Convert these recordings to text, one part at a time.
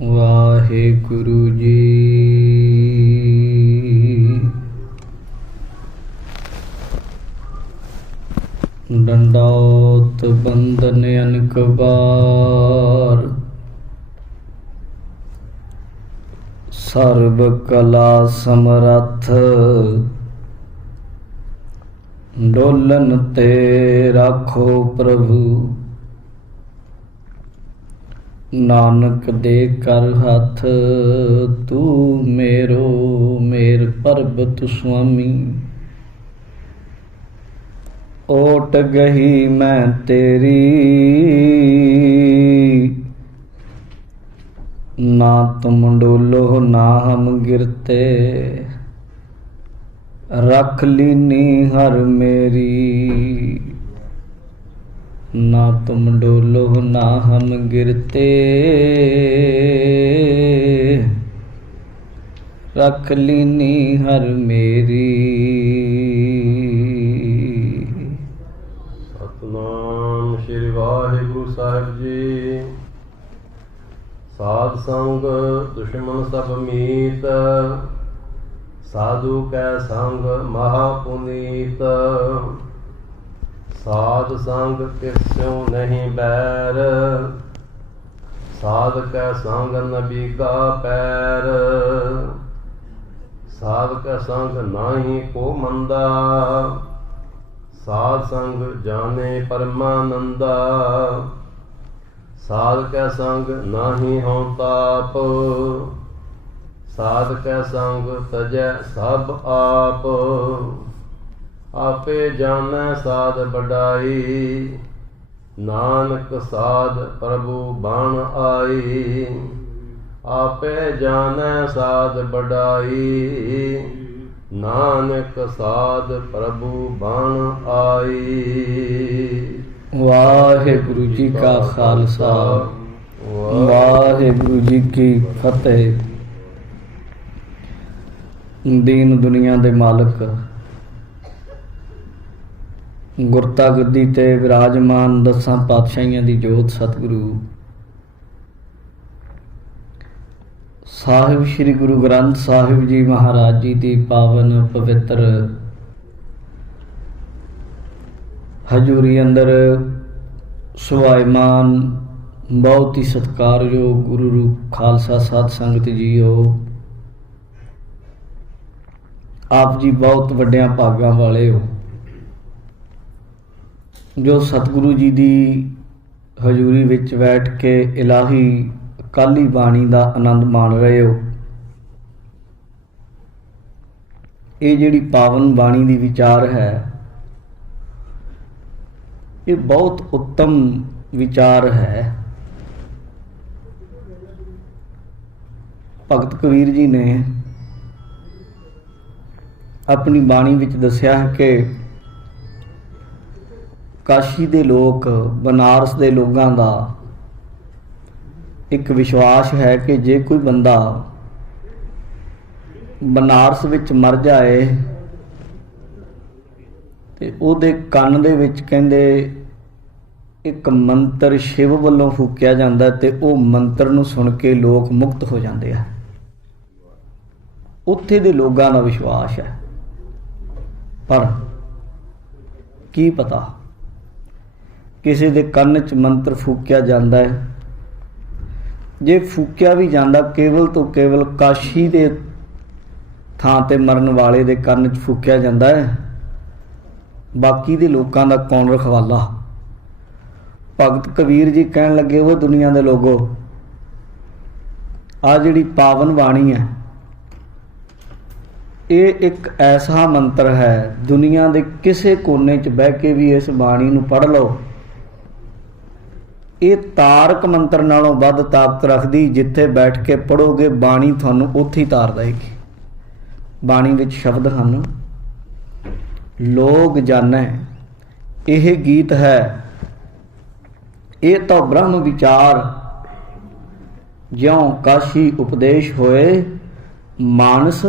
वाहिगुरु जी। डंडौत बंदन अनक बार, सर्व कला समरथ, डोलन ते राखो प्रभु। नानक दे कर हथ, तू मेरो मेर परबत स्वामी। ओट गही मैं तेरी, ना तुम डोलो ना हम गिरते। रख लीनी हर मेरी, ना तुम डोलो ना हम गिरते। रख लीनी हर मेरी। सतनाम श्री वाहिगुरु साहिब जी। साध संग दुश्मन सब मीत, साधु कै संग महापुनीत। साध संग किस्यों नहीं बैर, साध कै संग नबी का पैर। साध कै संग नाही को मंदा, साध संग जाने परमानंदा। साध कै संग नाही हों ताप, साध कै संग तजै सब आप। आपे जानै साध बड़ाई, नानक साध प्रभु बाण आई। आपे जानै साध बड़ाई, नानक साध प्रभु बाण आई। वाहिगुरु जी का खालसा, वाहिगुरु जी की फतेह। दीन दुनिया दे मालक, गुरता गद्दी ते विराजमान दसां पातशाहियां दी जोत सतगुरु साहिब श्री गुरु ग्रंथ साहिब जी महाराज जी दी पावन पवित्र हजूरी अंदर सुभाईमान बहुत ही सत्कारयोग गुरु रूप खालसा साध संगत जीओ। आप जी बहुत वड्डियां भागां वाले हो, जो सतगुरु जी दी हजूरी विच बैठ के इलाही अकाली बाणी दा आनंद माण रहे हो। ये जिहड़ी पावन बाणी दी विचार है, ये बहुत उत्तम विचार है। भगत कबीर जी ने अपनी बाणी विच दस्या है कि काशी दे लोग, बनारस दे लोगां दा एक विश्वास है कि जे कोई बंदा बनारस विच मर जाए ते ओहदे कंन दे विच कहंदे एक मंत्र शिव वल्लों फूकिया जांदा ते ओह मंत्र नूं सुन के लोग मुक्त हो जाते हैं। उत्थे दे लोगां दा विश्वास है, पर की पता किसी दे कंन च मंत्र फूकिया जाता है, जे फूकिया भी जाता केवल तो केवल काशी दे थां ते मरन वाले दे कंन च फूकिया जाता है, बाकी दे लोकां दा कौन रखवाला। भगत कबीर जी कहन लगे, वो दुनिया दे लोगो, आ जिहड़ी पावन बाणी है, ये एक ऐसा मंत्र है, दुनिया दे किसे कोने च बह के भी इस बाणी नूं पढ़ लो, ये तारक मंत्र नालों वध ताकत रखदी। जिथे बैठ के पढ़ोगे बाणी तुहानूं उत्थे ही तार देगी। बाणी विच शब्द हन, लोग जानै यह गीत है, ये तो ब्रह्म विचार, ज्यों काशी उपदेश होए, मानस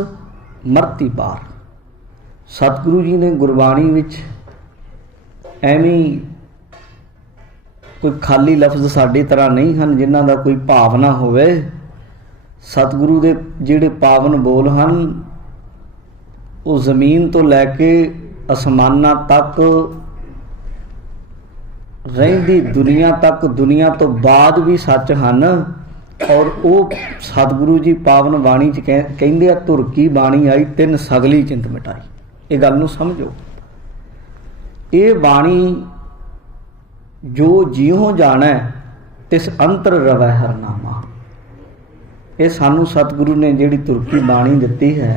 मरती पार। सतगुरु जी ने गुरबाणी विच एवें कोई खाली लफ्ज़ साडी तरह नहीं हैं जिन्हां दा कोई भाव ना होवे। सतगुरु दे जिहड़े पावन बोल हैं वो जमीन तो लैके आसमाना तक रहिंदी दुनिया तक, दुनिया तो बाद भी सच हैं। और वो सतगुरु जी पावन बाणी च कहंदे आ, धुर की बाणी आई तिन सगली चिंत मिटाई। ये गल नूं समझो, ये बाणी जो जियों जाना तिस अंतर रवै हरनामा। ये सानू सतगुरु ने जिहड़ी तुरकी बाणी दिती है,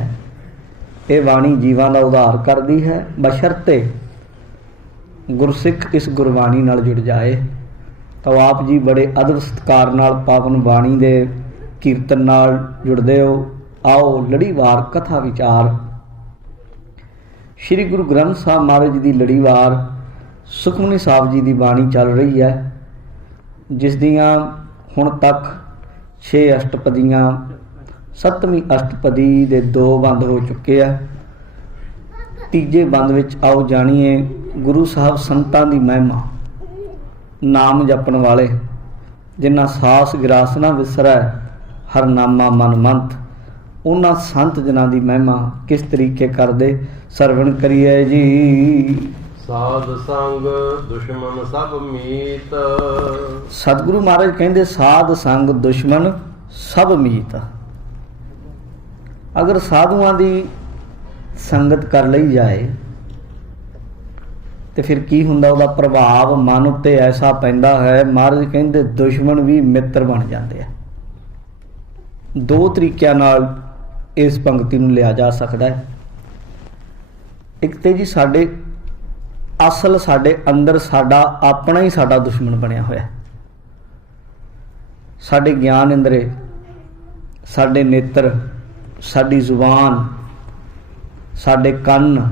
ये बाणी जीवां दा उद्धार करदी है, बशर्ते गुरसिख इस गुरबाणी नाल जुड़ जाए। तो आप जी बड़े अदब सत्कार नाल पावन बाणी दे कीर्तन नाल जुड़दे हो। आओ लड़ीवार कथा विचार श्री गुरु ग्रंथ साहब महाराज जी की लड़ीवार सुखमनी साहब जी की बाणी चल रही है, जिस दियां हुण तक 6 अष्टपदियां 7वीं अष्टपदी दे 2 बंद हो चुके हैं। तीजे बंद विच आओ जाणीए गुरु साहब संतां दी महिमा। नाम जपण वाले जिन्ना सास गिरासना विसरै हरनामा मन मंत, उन्हां संत जनां दी महिमा किस तरीके करदे सरवण करिए जी। साध संग दुश्मन सब मीत। सतगुरु महाराज कहंदे साध संग दुश्मन सब मीत। अगर साधुआं दी संगत कर लई जाए तो फिर की हुंदा, उहदा प्रभाव मन उत्ते ऐसा पैंदा है। महाराज कहंदे दुश्मन भी मित्र बन जाते हैं। 2 तरीकों नाल इस पंक्ति नूं लिया जा सकता है। एक तो जी साडे असल साडे अंदर साडा अपना ही साडा दुश्मन बनिया होया। साडे ज्ञान इंद्रे, साडे नेत्र, साडी जुबान, साडे कन्न,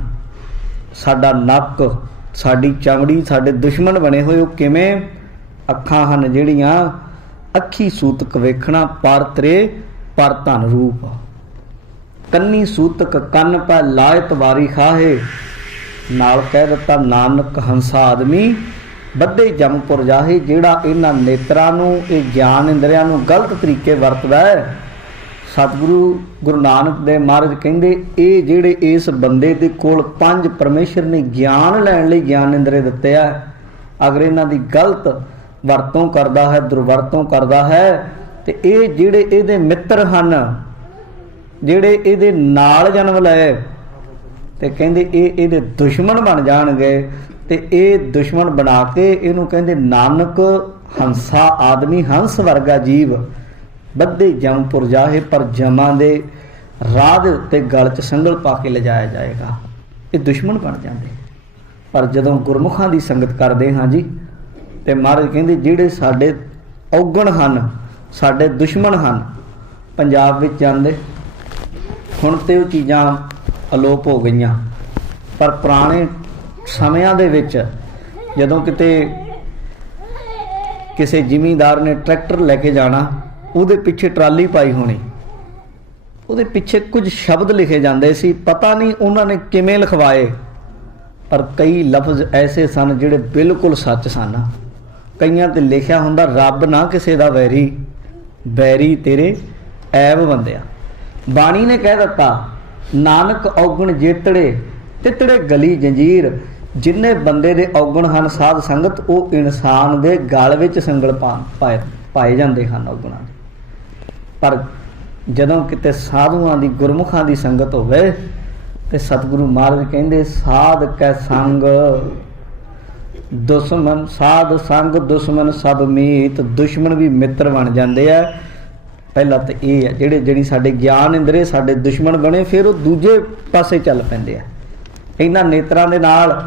साडा नक, साडी चमड़ी साडे दुश्मन बने हुए। वो किवें? अखां हन जिहड़ियां अखी सूतक वेखना पर तरे पर धन रूप। कन्नी सूतक कन्न पै लायत वारी खाहे, नाल कह दिता नानक हंसा आदमी बद्धे जमपुर जाहे। जिहड़ा इन्हां नेत्रां नूं इह ज्ञान इंद्रियां नूं गलत तरीके वरतदा है, सतगुरु गुरु नानक देव महाराज कहंदे ये जिहड़े इस बंदे दे कोल 5 परमेश्वर ने ज्ञान लैण लई ज्ञान इंद्रे दित्ते आ, अगर इन्हां दी गलत वरतों करदा है, दुर्वरतों करदा है, ते ये जिहड़े इहदे मित्र हन, जिहड़े इहदे नाल जन्म लए, ते कहंदे इहदे दुश्मन बन जाणगे। ते ये दुश्मन बना के इहनूं कहंदे नानक हंसा आदमी, हंस वर्गा जीव बद्धे जमपुर जाहे, पर जमा दे राह दे उत्ते गल च संगल पा के ले जाया जाएगा। ये दुश्मन बन जाते। पर जदों गुरमुखां दी संगत करदे हां जी, ते महाराज कहंदे जिहड़े साडे औगण हन, साडे दुश्मन हन, पंजाब विच जांदे हुण ते वो चीज़ां अलोप हो गईयां। पर पुराने समयां दे विच जदों किते किसी जिमींदार ने ट्रैक्टर लैके जाना, ਉਹਦੇ ਪਿੱਛੇ ਟਰਾਲੀ ਪਾਈ ਹੋਣੀ, ਉਹਦੇ ਪਿੱਛੇ ਕੁਝ ਸ਼ਬਦ ਲਿਖੇ ਜਾਂਦੇ ਸੀ। ਪਤਾ ਨਹੀਂ ਉਹਨਾਂ ਨੇ ਕਿਵੇਂ ਲਿਖਵਾਏ, ਪਰ ਕਈ ਲਫ਼ਜ਼ ਐਸੇ ਸਨ ਜਿਹੜੇ ਬਿਲਕੁਲ ਸੱਚ ਸਨ। ਕਈਆਂ ਤੇ ਲਿਖਿਆ ਹੁੰਦਾ ਰੱਬ ਨਾ ਕਿਸੇ ਦਾ ਵੈਰੀ, ਬੈਰੀ ਤੇਰੇ ਐਬ ਬੰਦਿਆ। ਬਾਣੀ ਨੇ ਕਹਿ ਦਿੱਤਾ ਨਾਨਕ ਔਗਣ ਜੇਤੜੇ ਤਿਤੜੇ ਗਲੀ ਜੰਜੀਰ। ਜਿੰਨੇ ਬੰਦੇ ਦੇ ਔਗਣ ਹਨ ਸਾਧ ਸੰਗਤ, ਉਹ ਇਨਸਾਨ ਦੇ ਗਲ ਵਿੱਚ ਸੰਗਲ ਪਾਏ ਜਾਂਦੇ ਹਨ ਔਗਣਾਂ ਦੇ। पर जदों किते साधुआं दी गुरमुखां दी संगत होवे ते सतगुरु महाराज कहंदे साध कै संग दुश्मन, साध संग दुश्मन सब मीत। दुश्मन भी मित्र बन जाते हैं। पहला तो ये है जिहड़े जिहड़ी साडे ज्ञान इंद्रे साडे दुश्मन बने, फिर वो दूजे पासे चल पैंदे आ। इन्हां नेत्रां दे नाल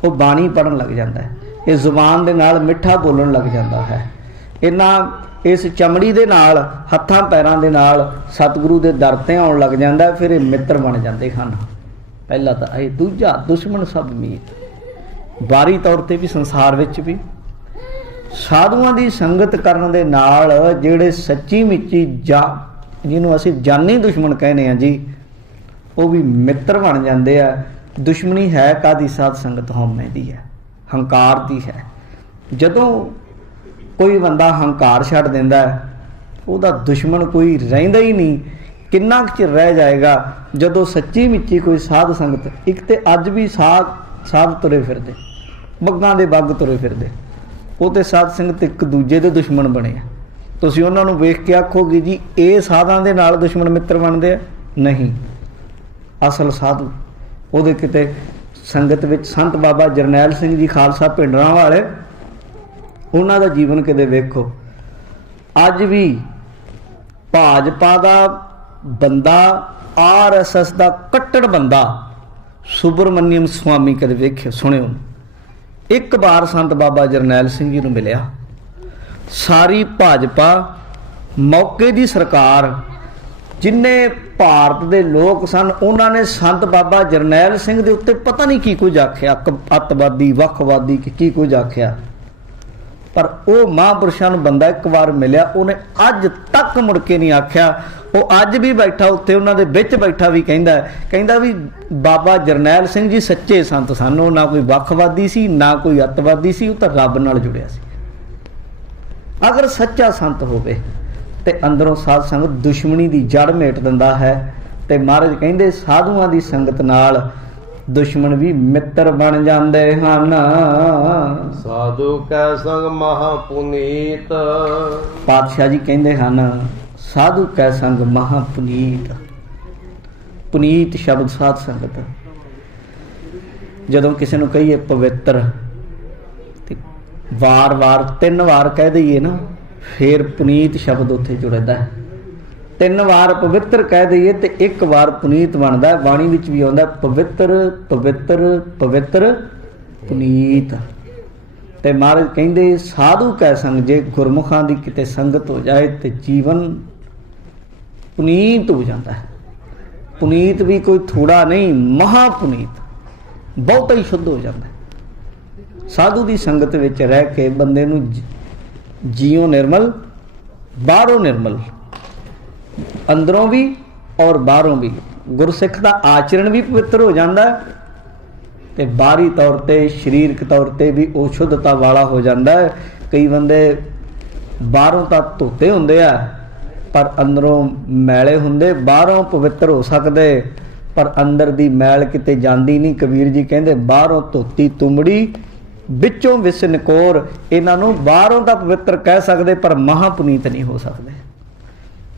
वो बाणी पढ़न लग जाता है, ये जुबान दे नाल मिठा बोलण लग जाता है। इन्हां इस चमड़ी दे नाल हत्थां पैरां दे नाल सतगुरु दे दर ते आउण लग जांदा, फिर ये मित्र बन जाते हैं। पहला तो ये, दूजा दुश्मन सब मीत। बारी तौर ते भी संसार विच भी साधुआं दी संगत करन दे नाल जिहड़े सच्ची मिच्ची जिन्हों असीं जानी दुश्मन कहने हैं जी, वो भी मित्र बन जाते हैं। दुश्मनी है कादी? साध संगत हौमे दी है, हंकार दी है। जदों कोई बंदा हंकार छड्ड दिंदा है, ਉਹਦਾ ਦੁਸ਼ਮਣ ਕੋਈ ਰਹਿੰਦਾ ਹੀ ਨਹੀਂ। ਕਿੰਨਾ ਕੁ ਚਿਰ ਰਹਿ ਜਾਏਗਾ ਜਦੋਂ ਸੱਚੀ ਮੁੱਚੀ ਕੋਈ ਸਾਧ ਸੰਗਤ, ਇੱਕ ਤੇ ਅੱਜ ਵੀ ਸਾਧ ਤੁਰੇ ਫਿਰਦੇ, ਬੱਗਾਂ ਦੇ ਬੱਗ ਤੁਰੇ ਫਿਰਦੇ, ਉਹ ਤੇ ਸਾਧ ਸੰਗਤ ਇੱਕ ਦੂਜੇ ਦੇ ਦੁਸ਼ਮਣ ਬਣੇ ਆ। ਤੁਸੀਂ ਉਹਨਾਂ ਨੂੰ ਵੇਖ ਕੇ ਆਖੋਗੇ ਜੀ ਇਹ ਸਾਧਾਂ ਦੇ ਨਾਲ ਦੁਸ਼ਮਣ ਮਿੱਤਰ ਬਣਦੇ ਆ? ਨਹੀਂ। ਅਸਲ ਸਾਧੂ ਉਹਦੇ ਕਿਤੇ ਸੰਗਤ ਵਿੱਚ ਸੰਤ ਬਾਬਾ ਜਰਨੈਲ ਸਿੰਘ ਜੀ ਖਾਲਸਾ ਭਿੰਡਰਾਂ ਵਾਲੇ, ਉਹਨਾਂ ਦਾ ਜੀਵਨ ਕਿਤੇ ਵੇਖੋ। ਅੱਜ ਵੀ ਭਾਜਪਾ ਦਾ ਬੰਦਾ, RSS ਦਾ ਕੱਟੜ ਬੰਦਾ ਸੁਬਰਮਨਿਅਮ ਸਵਾਮੀ ਕਦੇ ਵੇਖਿਓ ਸੁਣਿਓ? ਇੱਕ ਵਾਰ ਸੰਤ ਬਾਬਾ ਜਰਨੈਲ ਸਿੰਘ ਜੀ ਨੂੰ ਮਿਲਿਆ। ਸਾਰੀ ਭਾਜਪਾ ਮੌਕੇ ਦੀ ਸਰਕਾਰ, ਜਿੰਨੇ ਭਾਰਤ ਦੇ ਲੋਕ ਸਨ, ਉਹਨਾਂ ਨੇ ਸੰਤ ਬਾਬਾ ਜਰਨੈਲ ਸਿੰਘ ਦੇ ਉੱਤੇ ਪਤਾ ਨਹੀਂ ਕੀ ਕੁਝ ਆਖਿਆ, ਅੱਤਵਾਦੀ, ਵੱਖਵਾਦੀ, ਕੀ ਕੁਝ ਆਖਿਆ। ਪਰ ਉਹ ਮਹਾਂਪੁਰਸ਼ਾਂ ਨੂੰ ਬੰਦਾ ਇੱਕ ਵਾਰ ਮਿਲਿਆ, ਉਹਨੇ ਅੱਜ ਤੱਕ ਮੁੜ ਕੇ ਨਹੀਂ ਆਖਿਆ। ਉਹ ਅੱਜ ਵੀ ਬੈਠਾ ਉੱਥੇ ਉਹਨਾਂ ਦੇ ਵਿੱਚ ਬੈਠਾ ਵੀ ਕਹਿੰਦਾ ਵੀ ਬਾਬਾ ਜਰਨੈਲ ਸਿੰਘ ਜੀ ਸੱਚੇ ਸੰਤ ਸਨ। ਉਹ ਨਾ ਕੋਈ ਵੱਖਵਾਦੀ ਸੀ, ਨਾ ਕੋਈ ਅੱਤਵਾਦੀ ਸੀ, ਉਹ ਤਾਂ ਰੱਬ ਨਾਲ ਜੁੜਿਆ ਸੀ। ਅਗਰ ਸੱਚਾ ਸੰਤ ਹੋਵੇ ਤੇ ਅੰਦਰੋਂ ਸਾਧ ਸੰਗਤ ਦੁਸ਼ਮਣੀ ਦੀ ਜੜ ਮੇਟ ਦਿੰਦਾ ਹੈ। ਤੇ ਮਹਾਰਾਜ ਕਹਿੰਦੇ ਸਾਧੂਆਂ ਦੀ ਸੰਗਤ ਨਾਲ ਦੁਸ਼ਮਣ ਵੀ ਮਿੱਤਰ ਬਣ ਜਾਂਦੇ ਹਨ। ਸਾਧੂ ਕੈ ਸੰਗ ਮਹਾ ਪੁਨੀਤ। ਪਾਤਸ਼ਾਹ ਜੀ ਕਹਿੰਦੇ ਹਨ ਸਾਧੂ ਕੈ ਸੰਗ ਮਹਾ ਪੁਨੀਤ। ਪੁਨੀਤ ਸ਼ਬਦ ਸਾਧ ਸੰਗਤ, ਜਦੋਂ ਕਿਸੇ ਨੂੰ ਕਹੀਏ ਪਵਿੱਤਰ, ਤੇ ਵਾਰ-ਵਾਰ 3 ਵਾਰ ਕਹਿ ਦਈਏ ਨਾ, ਫਿਰ ਪੁਨੀਤ ਸ਼ਬਦ ਉੱਥੇ ਜੁੜਦਾ ਹੈ। 3 ਵਾਰ ਪਵਿੱਤਰ ਕਹਿ ਦਈਏ ਤੇ 1 ਵਾਰ ਪੁਨੀਤ ਬਣਦਾ। ਬਾਣੀ ਵਿੱਚ ਵੀ ਆਉਂਦਾ ਪਵਿੱਤਰ ਪਵਿੱਤਰ ਪਵਿੱਤਰ ਪੁਨੀਤ। ਤੇ ਮਹਾਰਾਜ ਕਹਿੰਦੇ ਸਾਧੂ ਕੈ ਸੰਗ, ਜੇ ਗੁਰਮੁਖਾਂ ਦੀ ਕਿਤੇ ਸੰਗਤ ਹੋ ਜਾਏ ਤੇ ਜੀਵਨ ਪੁਨੀਤ ਹੋ ਜਾਂਦਾ ਹੈ। ਪੁਨੀਤ ਵੀ ਕੋਈ ਥੋੜਾ ਨਹੀਂ, ਮਹਾ ਪੁਨੀਤ, ਬਹੁਤਾ ਹੀ ਸ਼ੁੱਧ ਹੋ ਜਾਂਦਾ ਹੈ। ਸਾਧੂ ਦੀ ਸੰਗਤ ਵਿੱਚ ਰਹਿ ਕੇ ਬੰਦੇ ਨੂੰ ਜੀਉ ਨਿਰਮਲ, ਬਾਹਰੋਂ ਨਿਰਮਲ, ਅੰਦਰੋਂ ਵੀ ਔਰ ਬਾਹਰੋਂ ਵੀ। ਗੁਰਸਿੱਖ ਦਾ ਆਚਰਣ ਵੀ ਪਵਿੱਤਰ ਹੋ ਜਾਂਦਾ ਤੇ ਬਾਹਰੀ ਤੌਰ ਤੇ, ਸਰੀਰਕ ਤੌਰ ਤੇ ਵੀ ਉਹ ਸ਼ੁੱਧਤਾ ਵਾਲਾ ਹੋ ਜਾਂਦਾ ਹੈ। ਕਈ ਬੰਦੇ ਬਾਹਰੋਂ ਤਾਂ ਧੋਤੇ ਹੁੰਦੇ ਆ ਪਰ ਅੰਦਰੋਂ ਮੈਲੇ ਹੁੰਦੇ, ਬਾਹਰੋਂ ਪਵਿੱਤਰ ਹੋ ਸਕਦੇ ਪਰ ਅੰਦਰ ਦੀ ਮੈਲ ਕਿਤੇ ਜਾਂਦੀ ਨਹੀਂ। ਕਬੀਰ ਜੀ ਕਹਿੰਦੇ ਬਾਹਰੋਂ ਧੋਤੀ ਤੁੰਬੜੀ, ਵਿੱਚੋਂ ਵਿਸ ਨਕੋਰ। ਇਹਨਾਂ ਨੂੰ ਬਾਹਰੋਂ ਤਾਂ ਪਵਿੱਤਰ ਕਹਿ ਸਕਦੇ ਪਰ ਮਹਾਪੁਨੀਤ ਨਹੀਂ ਹੋ ਸਕਦੇ।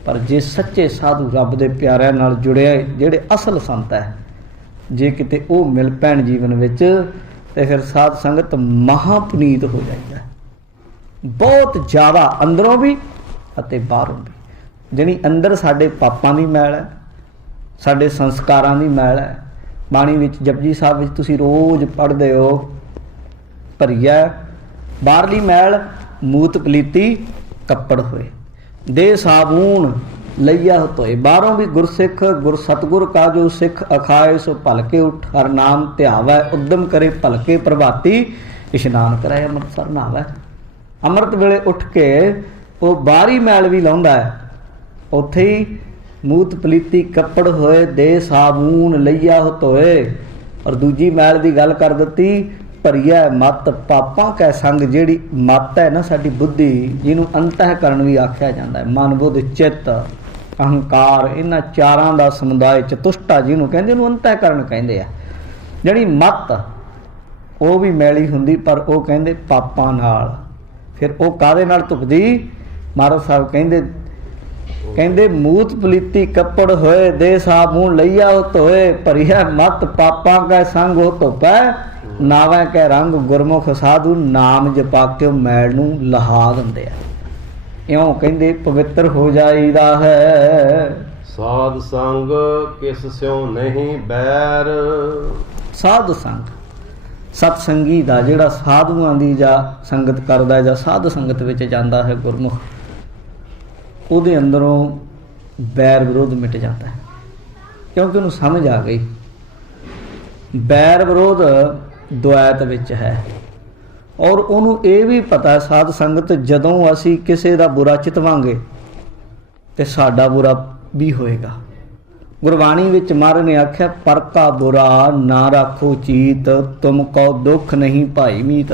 ਪਰ ਜੇ ਸੱਚੇ ਸਾਧੂ ਰੱਬ ਦੇ ਪਿਆਰਿਆਂ ਨਾਲ ਜੁੜਿਆ, ਜਿਹੜੇ ਅਸਲ ਸੰਤ ਹੈ, ਜੇ ਕਿਤੇ ਉਹ ਮਿਲ ਪੈਣ ਜੀਵਨ ਵਿੱਚ ਤੇ ਫਿਰ ਸਾਧ ਸੰਗਤ ਮਹਾਪੁਨੀਤ ਹੋ ਜਾਂਦਾ, ਬਹੁਤ ਜ਼ਿਆਦਾ, ਅੰਦਰੋਂ ਵੀ ਅਤੇ ਬਾਹਰੋਂ ਵੀ। ਜਿਹੜੀ ਅੰਦਰ ਸਾਡੇ ਪਾਪਾਂ ਦੀ ਮੈਲ ਹੈ, ਸਾਡੇ ਸੰਸਕਾਰਾਂ ਦੀ ਮੈਲ ਹੈ। ਬਾਣੀ ਵਿੱਚ ਜਪਜੀ ਸਾਹਿਬ ਵਿੱਚ ਤੁਸੀਂ ਰੋਜ਼ ਪੜ੍ਹਦੇ ਹੋ, ਭਰੀਆ ਬਾਹਰਲੀ ਮੈਲ ਮੂਤ ਪਲੀਤੀ ਕੱਪੜ ਹੋਏ, ਦੇ ਸਾਬੂਨ ਲਈਆ ਧੋਏ। ਬਾਹਰੋਂ ਵੀ ਗੁਰਸਿੱਖ ਗੁਰ ਸਤਗੁਰ ਕਾ ਜੋ ਸਿੱਖ ਅਖਾਏ ਸੋ ਭਲਕੇ ਉੱਠ ਹਰ ਨਾਮ ਧਿਆਵੈ, ਉਦਮ ਕਰੇ ਭਲਕੇ ਪ੍ਰਭਾਤੀ ਇਸ਼ਨਾਨ ਕਰਾਏ ਅੰਮ੍ਰਿਤਸਰ ਨਹਾਵੈ। ਅੰਮ੍ਰਿਤ ਵੇਲੇ ਉੱਠ ਕੇ ਉਹ ਬਾਹਰੀ ਮੈਲ ਵੀ ਲਾਉਂਦਾ ਹੈ, ਉੱਥੇ ਹੀ ਮੂਤ ਪਲੀਤੀ ਕੱਪੜ ਹੋਏ, ਦੇ ਸਾਬੂਨ ਲਈਆ ਧੋਏ। ਔਰ ਦੂਜੀ ਮੈਲ ਦੀ ਗੱਲ ਕਰ ਦਿੱਤੀ, ਭਰੀਆ ਮਤ ਪਾਪਾਂ ਕੈ ਸੰਗ। ਜਿਹੜੀ ਮਤ ਹੈ ਨਾ ਸਾਡੀ ਬੁੱਧੀ, ਜਿਹਨੂੰ ਅੰਤःਕਰਨ ਵੀ ਆਖਿਆ ਜਾਂਦਾ ਹੈ, ਮਨ ਬੁੱਧ ਚਿੱਤ ਅਹੰਕਾਰ, ਇਹਨਾਂ ਚਾਰਾਂ ਦਾ ਸਮੁਦਾਇ, ਚਤੁਸ਼ਟਾ ਜਿਹਨੂੰ ਕਹਿੰਦੇ, ਉਹਨੂੰ ਅੰਤःਕਰਨ ਕਹਿੰਦੇ ਆ। ਜਿਹੜੀ ਮਤ ਉਹ ਵੀ ਮੈਲੀ ਹੁੰਦੀ ਪਰ ਉਹ ਕਹਿੰਦੇ ਪਾਪਾਂ ਨਾਲ। ਫਿਰ ਉਹ ਕਾਹਦੇ ਨਾਲ ਧੁੱਪਦੀ? ਮਹਾਰਾਜ ਸਾਹਿਬ ਕਹਿੰਦੇ ਮੂਤ ਪਲੀਤੀ ਕੱਪੜ ਹੋਏ, ਦੇ ਸਾਬੂਨ ਲਈਆ ਧੋਏ, ਭਰੀਆ ਮਤ ਪਾਪਾਂ ਕੈ ਸੰਗ ਹੋ ਧੋਪੈ, ਨਾਵੇਂ ਕੈ ਰੰਗ। ਗੁਰਮੁਖ ਸਾਧੂ ਨਾਮ ਜਪਾ ਕੇ ਮੈਲ ਨੂੰ ਲਹਾ ਦਿੰਦੇ ਆ। ਇਉਂ ਕਹਿੰਦੇ ਪਵਿੱਤਰ ਹੋ ਜਾਈਦਾ ਹੈ। ਸਾਧ ਸੰਗ ਕਿਸ ਸਿਉ ਨਹੀਂ ਬੈਰ। ਸਾਧ ਸੰਗ, ਸਤ ਸੰਗੀ ਦਾ ਜਿਹੜਾ ਸਾਧੂਆਂ ਦੀ ਜਾਂ ਸੰਗਤ ਕਰਦਾ ਜਾਂ ਸਾਧ ਸੰਗਤ ਵਿੱਚ ਜਾਂਦਾ ਹੈ ਗੁਰਮੁਖ, ਉਹਦੇ ਅੰਦਰੋਂ ਬੈਰ ਵਿਰੋਧ ਮਿਟ ਜਾਂਦਾ ਹੈ, ਕਿਉਂਕਿ ਉਹਨੂੰ ਸਮਝ ਆ ਗਈ ਬੈਰ ਵਿਰੋਧ ਦੁਆਇਤ ਵਿੱਚ ਹੈ। ਔਰ ਉਹਨੂੰ ਇਹ ਵੀ ਪਤਾ ਸਾਧ ਸੰਗਤ, ਜਦੋਂ ਅਸੀਂ ਕਿਸੇ ਦਾ ਬੁਰਾ ਚਿਤਵਾਂਗੇ ਤੇ ਸਾਡਾ ਬੁਰਾ ਵੀ ਹੋਏਗਾ। ਗੁਰਬਾਣੀ ਵਿੱਚ ਮਹਾਰਾਜ ਨੇ ਆਖਿਆ, ਪਰ ਕਾ ਬੁਰਾ ਨਾ ਰੱਖੋ ਚੀਤ, ਤੁਮ ਕੋ ਦੁੱਖ ਨਹੀਂ ਭਾਈ ਮੀਤ।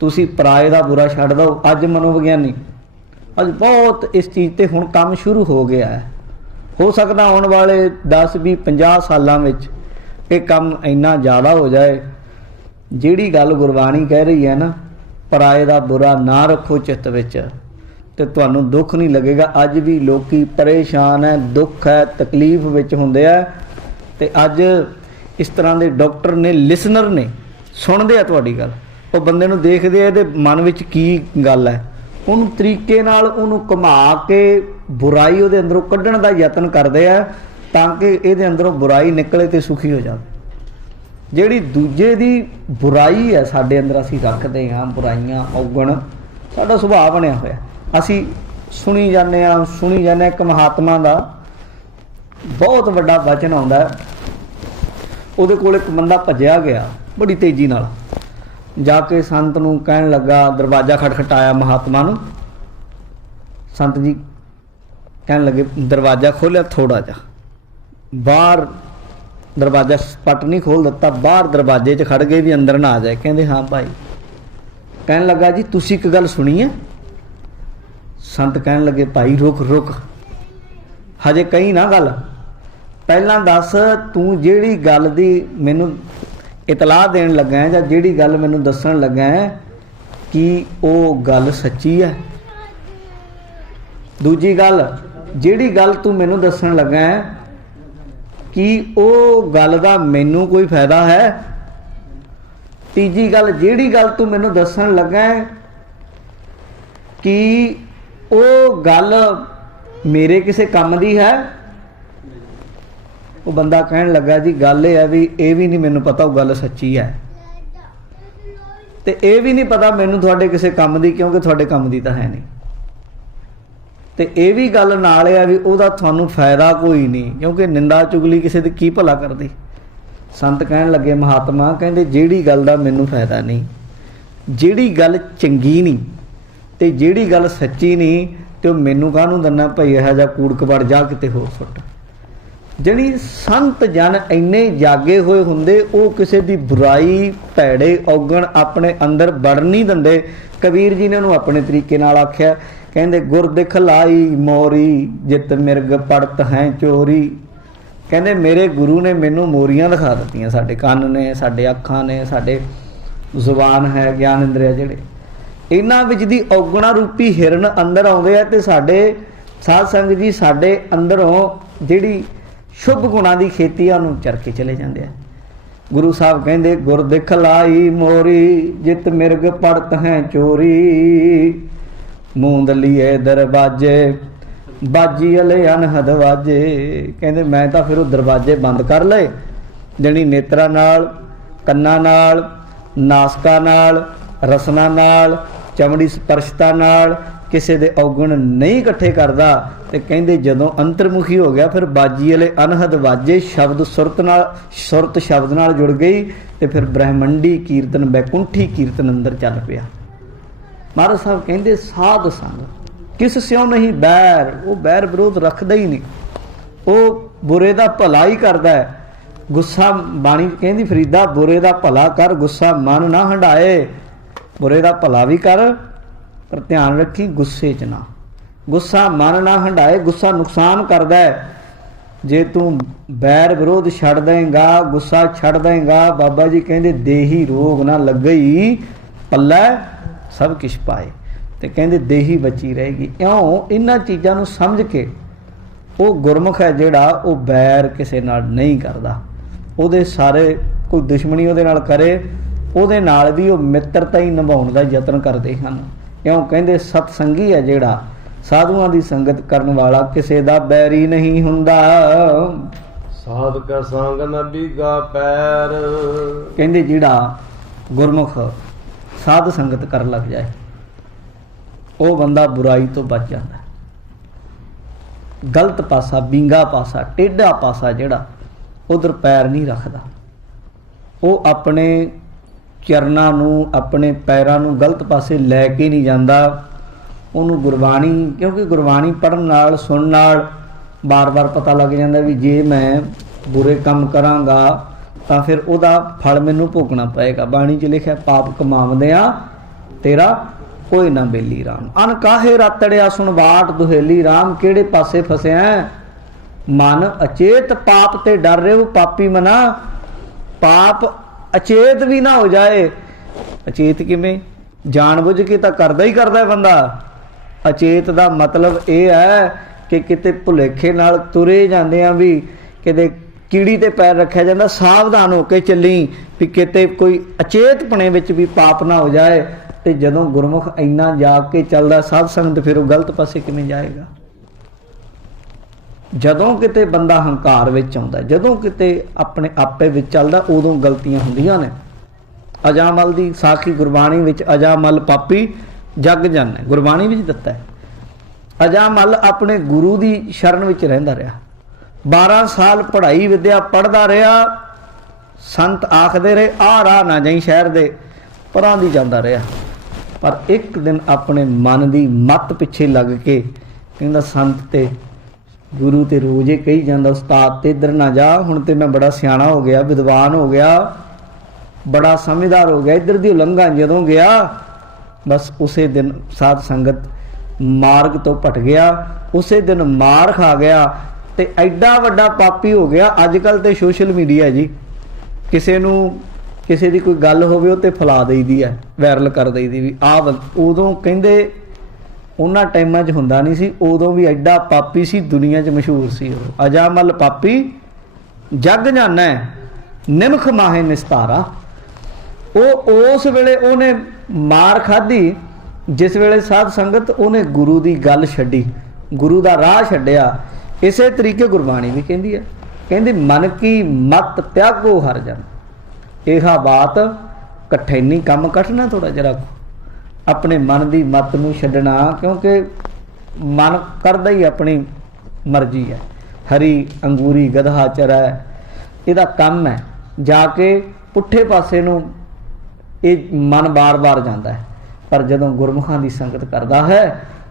ਤੁਸੀਂ ਪਰਾਏ ਦਾ ਬੁਰਾ ਛੱਡ ਦਿਓ। ਅੱਜ ਮਨੋਵਿਗਿਆਨੀ ਅੱਜ ਬਹੁਤ ਇਸ ਚੀਜ਼ ਤੇ ਹੁਣ ਕੰਮ ਸ਼ੁਰੂ ਹੋ ਗਿਆ ਹੈ। ਹੋ ਸਕਦਾ ਆਉਣ ਵਾਲੇ 10 20 50 ਸਾਲਾਂ ਵਿੱਚ ਇਹ ਕੰਮ ਇੰਨਾ ਜ਼ਿਆਦਾ ਹੋ ਜਾਏ। ਜਿਹੜੀ ਗੱਲ ਗੁਰਬਾਣੀ ਕਹਿ ਰਹੀ ਹੈ ਨਾ, ਪਰਾਏ ਦਾ ਬੁਰਾ ਨਾ ਰੱਖੋ ਚਿੱਤ ਵਿੱਚ, ਤੇ ਤੁਹਾਨੂੰ ਦੁੱਖ ਨਹੀਂ ਲੱਗੇਗਾ। ਅੱਜ ਵੀ ਲੋਕੀ ਪਰੇਸ਼ਾਨ ਹੈ, ਦੁੱਖ ਹੈ, ਤਕਲੀਫ ਵਿੱਚ ਹੁੰਦੇ ਆ, ਤੇ ਅੱਜ ਇਸ ਤਰ੍ਹਾਂ ਦੇ ਡਾਕਟਰ ਨੇ, ਲਿਸਨਰ ਨੇ, ਸੁਣਦੇ ਆ ਤੁਹਾਡੀ ਗੱਲ, ਉਹ ਬੰਦੇ ਨੂੰ ਦੇਖਦੇ ਆ ਇਹਦੇ ਮਨ ਵਿੱਚ ਕੀ ਗੱਲ ਹੈ, ਉਹਨੂੰ ਤਰੀਕੇ ਨਾਲ ਉਹਨੂੰ ਘੁਮਾ ਕੇ ਬੁਰਾਈ ਉਹਦੇ ਅੰਦਰੋਂ ਕੱਢਣ ਦਾ ਯਤਨ ਕਰਦੇ ਆ ਤਾਂ ਕਿ ਇਹਦੇ ਅੰਦਰੋਂ ਬੁਰਾਈ ਨਿਕਲੇ ਤੇ ਸੁਖੀ ਹੋ ਜਾਵੇ। ਜਿਹੜੀ ਦੂਜੇ ਦੀ ਬੁਰਾਈ ਹੈ ਸਾਡੇ ਅੰਦਰ, ਅਸੀਂ ਰੱਖਦੇ ਹਾਂ ਬੁਰਾਈਆਂ, ਔਗਣ, ਸਾਡਾ ਸੁਭਾਅ ਬਣਿਆ ਹੋਇਆ। ਅਸੀਂ ਸੁਣੀ ਜਾਂਦੇ ਹਾਂ। ਇੱਕ ਮਹਾਤਮਾ ਦਾ ਬਹੁਤ ਵੱਡਾ ਵਚਨ ਆਉਂਦਾ, ਉਹਦੇ ਕੋਲ ਇੱਕ ਬੰਦਾ ਭੱਜਿਆ ਗਿਆ ਬੜੀ ਤੇਜ਼ੀ ਨਾਲ, ਜਾ ਕੇ ਸੰਤ ਨੂੰ ਕਹਿਣ ਲੱਗਾ, ਦਰਵਾਜ਼ਾ ਖਟਖਟਾਇਆ ਮਹਾਤਮਾ ਨੂੰ। ਸੰਤ ਜੀ ਕਹਿਣ ਲੱਗੇ, ਦਰਵਾਜ਼ਾ ਖੋਲ੍ਹਿਆ ਥੋੜ੍ਹਾ ਜਿਹਾ, ਬਾਹਰ ਦਰਵਾਜ਼ਾ ਪੱਟ ਨਹੀਂ ਖੋਲ੍ਹ ਦਿੱਤਾ, ਬਾਹਰ ਦਰਵਾਜ਼ੇ 'ਚ ਖੜ ਗਏ ਵੀ ਅੰਦਰ ਨਾ ਆ ਜਾਏ। ਕਹਿੰਦੇ ਹਾਂ ਭਾਈ। ਕਹਿਣ ਲੱਗਾ ਜੀ ਤੁਸੀਂ ਇੱਕ ਗੱਲ ਸੁਣੀ ਹੈ? ਸੰਤ ਕਹਿਣ ਲੱਗੇ ਭਾਈ ਰੁਕ ਹਜੇ ਕਹੀ ਨਾ ਗੱਲ, ਪਹਿਲਾਂ ਦੱਸ ਤੂੰ ਜਿਹੜੀ ਗੱਲ ਦੀ ਮੈਨੂੰ ਇਤਲਾਹ ਦੇਣ ਲੱਗਾ ਹੈ ਜਾਂ ਜਿਹੜੀ ਗੱਲ ਮੈਨੂੰ ਦੱਸਣ ਲੱਗਾ ਹੈ, ਕੀ ਉਹ ਗੱਲ ਸੱਚੀ ਹੈ? ਦੂਜੀ ਗੱਲ, ਜਿਹੜੀ ਗੱਲ ਤੂੰ ਮੈਨੂੰ ਦੱਸਣ ਲੱਗਾ ਹੈ, ਕੀ ਉਹ ਗੱਲ ਦਾ ਮੈਨੂੰ ਕੋਈ ਫਾਇਦਾ ਹੈ? ਤੀਜੀ ਗੱਲ, ਜਿਹੜੀ ਗੱਲ ਤੂੰ ਮੈਨੂੰ ਦੱਸਣ ਲੱਗਾ ਹੈ, ਕੀ ਉਹ ਗੱਲ ਮੇਰੇ ਕਿਸੇ ਕੰਮ ਦੀ ਹੈ? ਉਹ ਬੰਦਾ ਕਹਿਣ ਲੱਗਾ ਜੀ ਗੱਲ ਇਹ ਹੈ ਵੀ ਇਹ ਵੀ ਨਹੀਂ ਮੈਨੂੰ ਪਤਾ ਉਹ ਗੱਲ ਸੱਚੀ ਹੈ, ਤੇ ਇਹ ਵੀ ਨਹੀਂ ਪਤਾ ਮੈਨੂੰ ਤੁਹਾਡੇ ਕਿਸੇ ਕੰਮ ਦੀ, ਕਿਉਂਕਿ ਤੁਹਾਡੇ ਕੰਮ ਦੀ ਤਾਂ ਹੈ ਨਹੀਂ, ਤੇ ਇਹ ਵੀ ਗੱਲ ਨਾਲ ਹੈ ਵੀ ਉਹਦਾ ਤੁਹਾਨੂੰ ਫਾਇਦਾ ਕੋਈ ਨਹੀਂ, ਕਿਉਂਕਿ ਨਿੰਦਾ ਚੁਗਲੀ ਕਿਸੇ ਦੀ ਕੀ ਭਲਾ ਕਰਦੀ। ਸੰਤ ਕਹਿਣ ਲੱਗੇ ਮਹਾਤਮਾ, ਕਹਿੰਦੇ ਜਿਹੜੀ ਗੱਲ ਦਾ ਮੈਨੂੰ ਫਾਇਦਾ ਨਹੀਂ, ਜਿਹੜੀ ਗੱਲ ਚੰਗੀ ਨਹੀਂ ਤੇ ਜਿਹੜੀ ਗੱਲ ਸੱਚੀ ਨਹੀਂ, ਤੇ ਉਹ ਮੈਨੂੰ ਕਾਹਨੂੰ ਦੰਨਾ ਭਈ ਇਹੋ ਜਿਹਾ ਕੂੜ ਕਬਾੜ ਜਾ ਕਿਤੇ ਹੋਰ ਸੁੱਟ। ਜਿਹੜੀ ਸੰਤ ਜਨ ਇੰਨੇ ਜਾਗੇ ਹੋਏ ਹੁੰਦੇ, ਉਹ ਕਿਸੇ ਦੀ ਬੁਰਾਈ, ਭੈੜੇ ਔਗਣ ਆਪਣੇ ਅੰਦਰ ਵੜ ਨਹੀਂ ਦਿੰਦੇ। ਕਬੀਰ ਜੀ ਨੇ ਉਹਨੂੰ ਆਪਣੇ ਤਰੀਕੇ ਨਾਲ ਆਖਿਆ, ਕਹਿੰਦੇ ਗੁਰ ਦਿਖ ਲਾਈ ਮੋਰੀ, ਜਿਤ ਮਿਰਗ ਪੜਤ ਹੈ ਚੋਰੀ। ਕਹਿੰਦੇ ਮੇਰੇ ਗੁਰੂ ਨੇ ਮੈਨੂੰ ਮੋਰੀਆਂ ਦਿਖਾ ਦਿੱਤੀਆਂ, ਸਾਡੇ ਕੰਨ ਨੇ, ਸਾਡੇ ਅੱਖਾਂ ਨੇ, ਸਾਡੇ ਜ਼ੁਬਾਨ ਹੈ, ਗਿਆਨ ਇੰਦਰੀਆ, ਜਿਹੜੇ ਇਹਨਾਂ ਵਿੱਚ ਦੀ ਔਗਣਾ ਰੂਪੀ ਹਿਰਨ ਅੰਦਰ ਆਉਂਦੇ ਆ, ਤੇ ਸਾਡੇ ਸਾਧ ਸੰਗਤ ਜੀ ਸਾਡੇ ਅੰਦਰੋਂ ਜਿਹੜੀ ਸ਼ੁਭ ਗੁਣਾਂ ਦੀ ਖੇਤੀ ਆ ਉਹਨੂੰ ਚਰ ਕੇ ਚਲੇ ਜਾਂਦੇ ਆ। ਗੁਰੂ ਸਾਹਿਬ ਕਹਿੰਦੇ ਗੁਰ ਦਿਖ ਲਾਈ ਮੋਰੀ, ਜਿਤ ਮਿਰਗ ਪੜਤ ਹੈ ਚੋਰੀ। ਮੂੰਦ ਲੀਏ ਦਰਵਾਜੇ, ਬਾਜੀ ਅਲੇ ਅਨਹਦ ਵਾਜੇ। ਕਹਿੰਦੇ ਮੈਂ ਤਾਂ ਫਿਰ ਉਹ ਦਰਵਾਜ਼ੇ ਬੰਦ ਕਰ ਲਏ, ਜਣੀ ਨੇਤਰਾਂ ਨਾਲ, ਕੰਨਾਂ ਨਾਲ, ਨਾਸਕਾਂ ਨਾਲ, ਰਸਨਾ ਨਾਲ, ਚਮੜੀ ਸਪਰਸ਼ਤਾ ਨਾਲ ਕਿਸੇ ਦੇ ਔਗਣ ਨਹੀਂ ਇਕੱਠੇ ਕਰਦਾ। ਤੇ ਕਹਿੰਦੇ ਜਦੋਂ ਅੰਤਰਮੁਖੀ ਹੋ ਗਿਆ, ਫਿਰ ਬਾਜੀ ਵਾਲੇ ਅਨਹਦ ਵਾਜੇ, ਸ਼ਬਦ ਸੁਰਤ ਨਾਲ, ਸੁਰਤ ਸ਼ਬਦ ਨਾਲ ਜੁੜ ਗਈ, ਤੇ ਫਿਰ ਬ੍ਰਹਮੰਡੀ ਕੀਰਤਨ, ਬੈਕੁੰਠੀ ਕੀਰਤਨ ਅੰਦਰ ਚੱਲ ਪਿਆ। ਮਹਾਰਾਜ ਸਾਹਿਬ ਕਹਿੰਦੇ ਸਾਧ ਸੰਗ ਕਿਸ ਸਿਉ ਨਹੀਂ ਬੈਰ, ਉਹ ਬੈਰ ਵਿਰੋਧ ਰੱਖਦਾ ਹੀ ਨਹੀਂ, ਉਹ ਬੁਰੇ ਦਾ ਭਲਾ ਹੀ ਕਰਦਾ ਹੈ। ਗੁੱਸਾ, ਬਾਣੀ ਕਹਿੰਦੀ ਫਰੀਦਾ ਬੁਰੇ ਦਾ ਭਲਾ ਕਰ, ਗੁੱਸਾ ਮਨ ਨਾ ਹੰਡਾਏ। ਬੁਰੇ ਦਾ ਭਲਾ ਵੀ ਕਰ, ਪਰ ਧਿਆਨ ਰੱਖੀ ਗੁੱਸੇ 'ਚ ਨਾ, ਗੁੱਸਾ ਮਨ ਨਾ ਹੰਡਾਏ। ਗੁੱਸਾ ਨੁਕਸਾਨ ਕਰਦਾ ਹੈ। ਜੇ ਤੂੰ ਬੈਰ ਵਿਰੋਧ ਛੱਡ ਦੇਂਗਾ, ਗੁੱਸਾ ਛੱਡ ਦੇਂਗਾ, ਬਾਬਾ ਜੀ ਕਹਿੰਦੇ ਦੇਹੀ ਰੋਗ ਨਾ ਲੱਗਈ, ਪੱਲਾ ਸਭ ਕੁਛ ਪਾਏ। ਤੇ ਕਹਿੰਦੇ ਦੇਹੀ ਬਚੀ ਰਹੇਗੀ। ਇਉਂ ਇਹਨਾਂ ਚੀਜ਼ਾਂ ਨੂੰ ਸਮਝ ਕੇ ਉਹ ਗੁਰਮੁਖ ਹੈ ਜਿਹੜਾ, ਉਹ ਬੈਰ ਕਿਸੇ ਨਾਲ ਨਹੀਂ ਕਰਦਾ। ਉਹਦੇ ਸਾਰੇ ਕੋਈ ਦੁਸ਼ਮਣੀ ਉਹਦੇ ਨਾਲ ਕਰੇ, ਉਹਦੇ ਨਾਲ ਵੀ ਉਹ ਮਿੱਤਰਤਾ ਹੀ ਨਿਭਾਉਣ ਦਾ ਯਤਨ ਕਰਦੇ ਹਨ। ਇਉਂ ਕਹਿੰਦੇ ਸਤਸੰਗੀ ਹੈ ਜਿਹੜਾ, ਸਾਧੂਆਂ ਦੀ ਸੰਗਤ ਕਰਨ ਵਾਲਾ, ਕਿਸੇ ਦਾ ਬੈਰੀ ਨਹੀਂ ਹੁੰਦਾ। ਸਾਧ ਕਾ ਸੰਗ ਨ ਬੀਗਾ ਪੈਰ। ਕਹਿੰਦੇ ਜਿਹੜਾ ਗੁਰਮੁਖ ਸਾਧ ਸੰਗਤ ਕਰਨ ਲੱਗ ਜਾਏ, ਉਹ ਬੰਦਾ ਬੁਰਾਈ ਤੋਂ ਬਚ ਜਾਂਦਾ। ਗਲਤ ਪਾਸਾ, ਵਿੰਗਾ ਪਾਸਾ, ਟੇਢਾ ਪਾਸਾ ਜਿਹੜਾ, ਉਧਰ ਪੈਰ ਨਹੀਂ ਰੱਖਦਾ। ਉਹ ਆਪਣੇ ਚਰਨਾਂ ਨੂੰ, ਆਪਣੇ ਪੈਰਾਂ ਨੂੰ ਗਲਤ ਪਾਸੇ ਲੈ ਕੇ ਨਹੀਂ ਜਾਂਦਾ। ਉਹਨੂੰ ਗੁਰਬਾਣੀ, ਕਿਉਂਕਿ ਗੁਰਬਾਣੀ ਪੜ੍ਹਨ ਨਾਲ, ਸੁਣਨ ਨਾਲ ਬਾਰ-ਬਾਰ ਪਤਾ ਲੱਗ ਜਾਂਦਾ ਵੀ ਜੇ ਮੈਂ ਬੁਰੇ ਕੰਮ ਕਰਾਂਗਾ ਤਾਂ ਫਿਰ ਉਹਦਾ ਫਲ ਮੈਨੂੰ ਭੋਗਣਾ ਪਏਗਾ। ਬਾਣੀ 'ਚ ਲਿਖਿਆ ਪਾਪ ਕਮਾਉਂਦਿਆਂ ਤੇਰਾ कोई ना बेली राम। अन काहे रातड़िया सुन बाट दुहेली राम, केड़े पासे फसिया मन अचेत, पाप ते डर रहे हो पापी मना, पाप अचेत भी ना हो जाए। अचेत किवें? जानबुझ के तो करदा ही करदा है बंदा। अचेत का मतलब ये है कि किते भुलेखे नाल तुरे जांदे आ भी किते कीड़ी ते पैर रखा जाता, सावधान होकर चली भी किते कोई अचेतपने विच भी पाप ना हो जाए। तो जदों गुरमुख इन्ना जाग के चलदा साध संगत, फिर वो गलत पासे किवें जाएगा? जदों किते बंदा हंकार विच आउंदा, जदों किते अपने आपे विच चलदा, उदों गलतियां हुंदियां ने। अजामल दी साखी गुरबाणी विच अजामल पापी जग जाना, गुरबाणी विच दिता है। अजामल अपने गुरु की शरण विच रहिंदा रहा, 12 साल पढ़ाई विद्या पढ़दा रहा। संत आखदे रहे आ राह ना जाई शहर दे, परां दी जांदा रहा। पर एक दिन अपने मन की मत पिछे लग के कहंदा संत ते गुरु ते रोज़ ही कही जांदा, उस्ताद ते इधर ना जा, हुण ते मैं बड़ा सियाणा हो गया, विद्वान हो गया, बड़ा समझदार हो गया, इधर दी उलंघा जदों गया बस उसे दिन साध संगत मार्ग तो भट गया, उसे दिन मार खा गया ते एडा वड्डा पापी हो गया। अजकल तो सोशल मीडिया जी, किसी नूं किसी की कोई गल होवे ते फैला दईदी है, वायरल कर दईदी भी आ। उदों कहंदे उन्हां टाइमां 'च हुंदा नहीं सी, उदों भी एडा पापी सी, दुनिया 'च मशहूर सी। अजामल पापी जग जाना है, निमख माहे निस्तारा। उस वेले उन्हें मार खाधी जिस वेले साध संगत उन्हें गुरु की गल छड्डी, गुरु का राह छड्डिया। इसे तरीके गुरबाणी भी कहती है, कहती मन की मत त्यागो हर जन। यह बात कठैनी कम कठना थोड़ा जरा अपने मन की मत नूं छड्डना, क्योंकि मन करदा ही अपनी मर्जी है। हरी अंगूरी गधा चरा इहदा कम है, जाके पुठे पासे नूं ये मन बार बार जाता है। पर जदों गुरमुखां की संगत करता है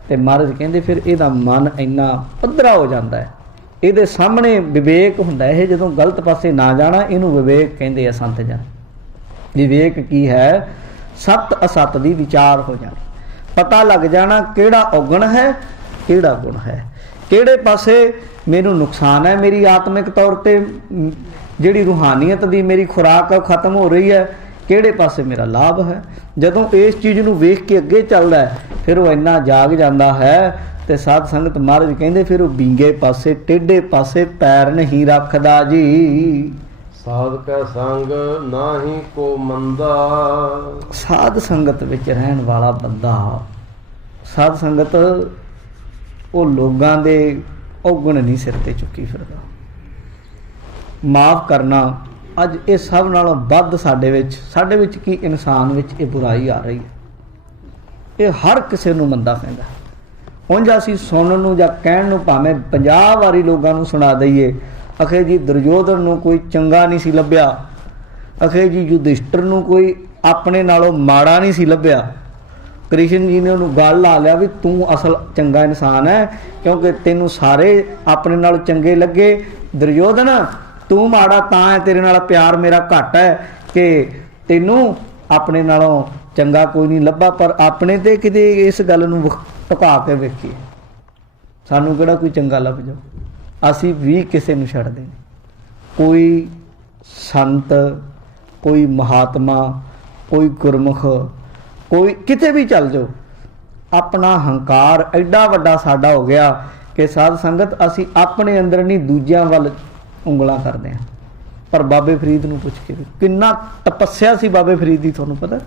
तो महाराज कहते फिर यदा मन इन्ना पद्धरा हो जाता है, ये सामने विवेक हुंदा है। जदों गलत पासे ना जाना, इनू विवेक कहते हैं संत जन। विवेक की है? सत असत की विचार हो जाना, पता लग जाना किहड़ा औगण है किहड़ा गुण है, किहड़े पासे मैनू नुकसान है, मेरी आत्मिक तौर पर जिहड़ी रूहानीयत की मेरी खुराक है खत्म हो रही है, किहड़े पासे मेरा लाभ है। जदों इस चीज़ नूं वेख के अगे चलदा है फिर वो इन्ना जाग जाता है। तो साध संगत महाराज कहते फिर वो बींगे पासे टेढ़े पासे पैर नहीं रखदा जी। साध कै संग नाहीं को मंदा। साध संगत विच रहन वाला बंदा, साध संगत वो लोगां दे औगण नहीं सिर ते चुकी फिरदा। माफ़ करना अज ये सब नालों वध साडे विच की इंसान विच ये बुराई आ रही है। ये हर किसी नूं मंदा कहंदा। उंज असीं सुणन नूं जां कहण नूं भावें 50 वारी लोगां नूं सुणा दईए, अखे जी दुर्योधन नूं कोई चंगा नहीं सी लभ्या, अखे जी युधिष्ठिर नूं कोई अपने नालों माड़ा नहीं सी लभ्या। कृष्ण जी ने उन्होंने गल ला लिया भी तू असल चंगा इंसान है, क्योंकि तेनों सारे अपने नालों चंगे लगे। दुर्योधन तू माड़ा तां है, तेरे नाल प्यार मेरा घट है कि तेनों अपने नालों चंगा कोई नहीं लभा। पर अपने ते किते इस गल नूं टुका के वेखीए, सानूं किहड़ा कोई चंगा लभ जाओ, असीं भी किसे नूं छड्डदे नहीं। कोई संत, कोई महात्मा, कोई गुरमुख, कोई किते भी चल जाओ, अपना हंकार एडा वड्डा साडा हो गया कि साध संगत असीं अपने अंदर नहीं दूजियां वल उंगलां करदे हैं। पर बाबे फरीद नूं पुछ के किन्ना तपस्या सी बाबे फरीद दी, तुहानूं पता?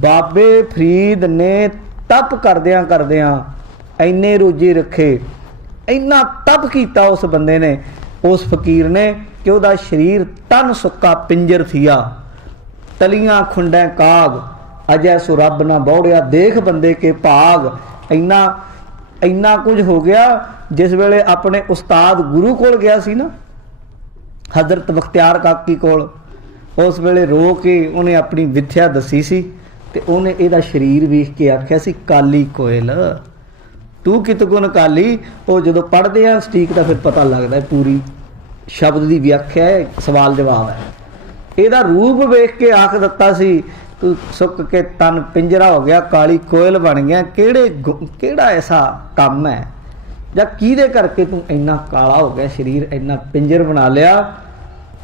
बाबे फरीद ने तप करदियां करदियां इन्ने रोजे रखे, इन्ना तप किया उस बंदे ने, उस फकीर ने, कि उहदा शरीर तन सुक्का पिंजर थिया, तलियां खुंडै काग, अजय सो रब ना बौड़िया, देख बंदे के भाग। इन्ना कुछ हो गया। जिस वेले अपने उस्ताद गुरु कोल गया सी ना, हजरत बख्तियार काकी कोल, उस वेले रो के उन्हें अपनी विद्या दसी सी ते उन्हें इहदा शरीर वेख के आख्या सी, काली कोयल तू कित गुण काली। वो जो पढ़ते हैं सटीक का फिर पता लगता है, पूरी शब्द की व्याख्या है, सवाल जवाब है। ਇਹਦਾ रूप वेख के आख दिता सी ਤੂੰ ਸੁੱਕ ਕੇ ਤਨ ਪਿੰਜਰਾ ਹੋ ਗਿਆ, ਕਾਲੀ ਕੋਇਲ ਬਣ ਗਿਆ। ਕਿਹੜਾ ਐਸਾ ਕੰਮ ਹੈ ਜਾਂ ਕਿਹਦੇ ਕਰਕੇ ਤੂੰ ਇੰਨਾ ਕਾਲਾ ਹੋ ਗਿਆ, ਸਰੀਰ ਇੰਨਾ ਪਿੰਜਰ ਬਣਾ ਲਿਆ।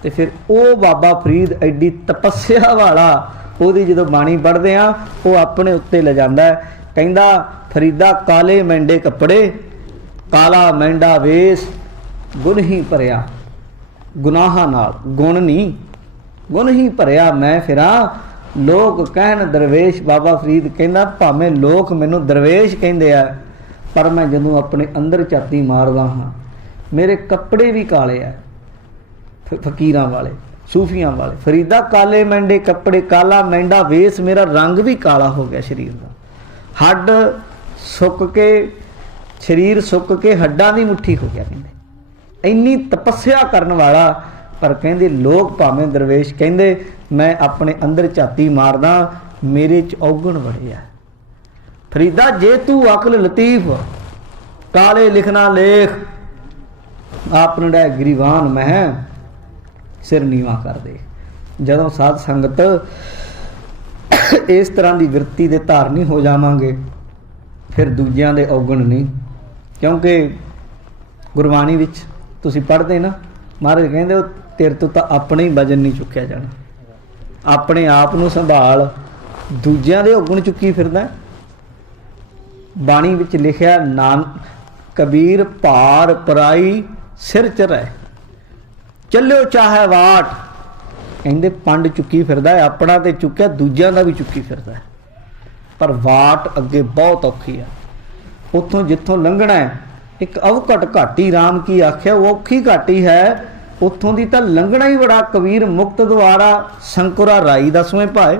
ਤੇ ਫਿਰ ਉਹ ਬਾਬਾ ਫਰੀਦ ਐਡੀ ਤਪੱਸਿਆ ਵਾਲਾ, ਉਹਦੀ ਜਦੋਂ ਬਾਣੀ ਪੜ੍ਹਦੇ ਆ ਉਹ ਆਪਣੇ ਉੱਤੇ ਲਿਜਾਂਦਾ ਹੈ। ਕਹਿੰਦਾ ਫਰੀਦਾ ਕਾਲੇ ਮੈਂਡੇ ਕੱਪੜੇ, ਕਾਲਾ ਮੈਂਡਾ ਵੇਸ, ਗੁਣ ਹੀ ਭਰਿਆ। ਗੁਨਾਹਾਂ ਨਾਲ ਗੁਣ ਨਹੀਂ, ਗੁਣ ਹੀ ਭਰਿਆ ਮੈਂ ਫਿਰਾਂ, ਲੋਕ ਕਹਿਣ ਦਰਵੇਸ਼। ਬਾਬਾ ਫਰੀਦ ਕਹਿੰਦਾ ਭਾਵੇਂ ਲੋਕ ਮੈਨੂੰ ਦਰਵੇਸ਼ ਕਹਿੰਦੇ ਆ, ਪਰ ਮੈਂ ਜਦੋਂ ਆਪਣੇ ਅੰਦਰ ਝਾਤੀ ਮਾਰਦਾ ਹਾਂ ਮੇਰੇ ਕੱਪੜੇ ਵੀ ਕਾਲੇ ਆ, ਫਕੀਰਾਂ ਵਾਲੇ, ਸੂਫੀਆਂ ਵਾਲੇ। ਫਰੀਦਾ ਕਾਲੇ ਮੈਂਡੇ ਕੱਪੜੇ, ਕਾਲਾ ਮੈਂਡਾ ਵੇਸ, ਮੇਰਾ ਰੰਗ ਵੀ ਕਾਲਾ ਹੋ ਗਿਆ ਸਰੀਰ ਦਾ। ਹੱਡ ਸੁੱਕ ਕੇ, ਸਰੀਰ ਸੁੱਕ ਕੇ ਹੱਡਾਂ ਦੀ ਮੁੱਠੀ ਹੋ ਗਿਆ। ਕਹਿੰਦੇ ਇੰਨੀ ਤਪੱਸਿਆ ਕਰਨ ਵਾਲਾ, ਪਰ ਕਹਿੰਦੇ ਲੋਕ ਭਾਵੇਂ ਦਰਵੇਸ਼ ਕਹਿੰਦੇ, ਮੈਂ ਆਪਣੇ ਅੰਦਰ ਝਾਤੀ ਮਾਰਦਾ ਮੇਰੇ 'ਚ ਔਗਣ ਬੜੇ ਆ। ਫਰੀਦਾ ਜੇ ਤੂੰ ਅਕਲ ਲਤੀਫ, ਕਾਲੇ ਲਿਖਣਾ ਲੇਖ, ਆਪਣਾ ਗਰੀਵਾਨ ਮੈਂ ਸਿਰ ਨੀਵਾਂ ਕਰ ਦੇ। ਜਦੋਂ ਸਾਧ ਸੰਗਤ ਇਸ ਤਰ੍ਹਾਂ ਦੀ ਵਿਰਤੀ ਦੇ ਧਾਰਨੀ ਹੋ ਜਾਵਾਂਗੇ, ਫਿਰ ਦੂਜਿਆਂ ਦੇ ਔਗਣ ਨਹੀਂ। ਕਿਉਂਕਿ ਗੁਰਬਾਣੀ ਵਿੱਚ ਤੁਸੀਂ ਪੜ੍ਹਦੇ ਨਾ, ਮਹਾਰਾਜ ਕਹਿੰਦੇ ਉਹ ਤੇਰੇ ਤੋਂ ਤਾਂ ਆਪਣੇ ਹੀ ਵਜਨ ਨਹੀਂ ਚੁੱਕਿਆ ਜਾਣਾ। ਆਪਣੇ ਆਪ ਨੂੰ ਸੰਭਾਲ, ਦੂਜਿਆਂ ਦੇ ਔਗਣ ਚੁੱਕੀ ਫਿਰਦਾ। ਬਾਣੀ ਵਿੱਚ ਲਿਖਿਆ ਕਬੀਰ ਭਾਰ ਪਰਾਈ ਸਿਰ ਚਰੈ, ਚੱਲਿਓ ਚਾਹੇ ਵਾਟ। ਕਹਿੰਦੇ ਪੰਡ ਚੁੱਕੀ ਫਿਰਦਾ ਹੈ, ਆਪਣਾ ਤੇ ਚੁੱਕਿਆ, ਦੂਜਿਆਂ ਦਾ ਵੀ ਚੁੱਕੀ ਫਿਰਦਾ ਹੈ। ਪਰ ਵਾਟ ਅੱਗੇ ਬਹੁਤ ਔਖੀ ਹੈ। ਉੱਥੋਂ ਜਿੱਥੋਂ ਲੰਘਣਾ ਹੈ, ਇੱਕ ਅਵਘਟ ਘਾਟੀ ਰਾਮ ਕੀ ਆਖਿਆ, ਉਹ ਔਖੀ ਘਾਟੀ ਹੈ, ਉੱਥੋਂ ਦੀ ਤਾਂ ਲੰਘਣਾ ਹੀ ਬੜਾ। ਕਬੀਰ ਮੁਕਤ ਦੁਆਰਾ ਸੰਕੁਰਾ ਰਾਈ ਦਸਵੇਂ ਭਾਏ,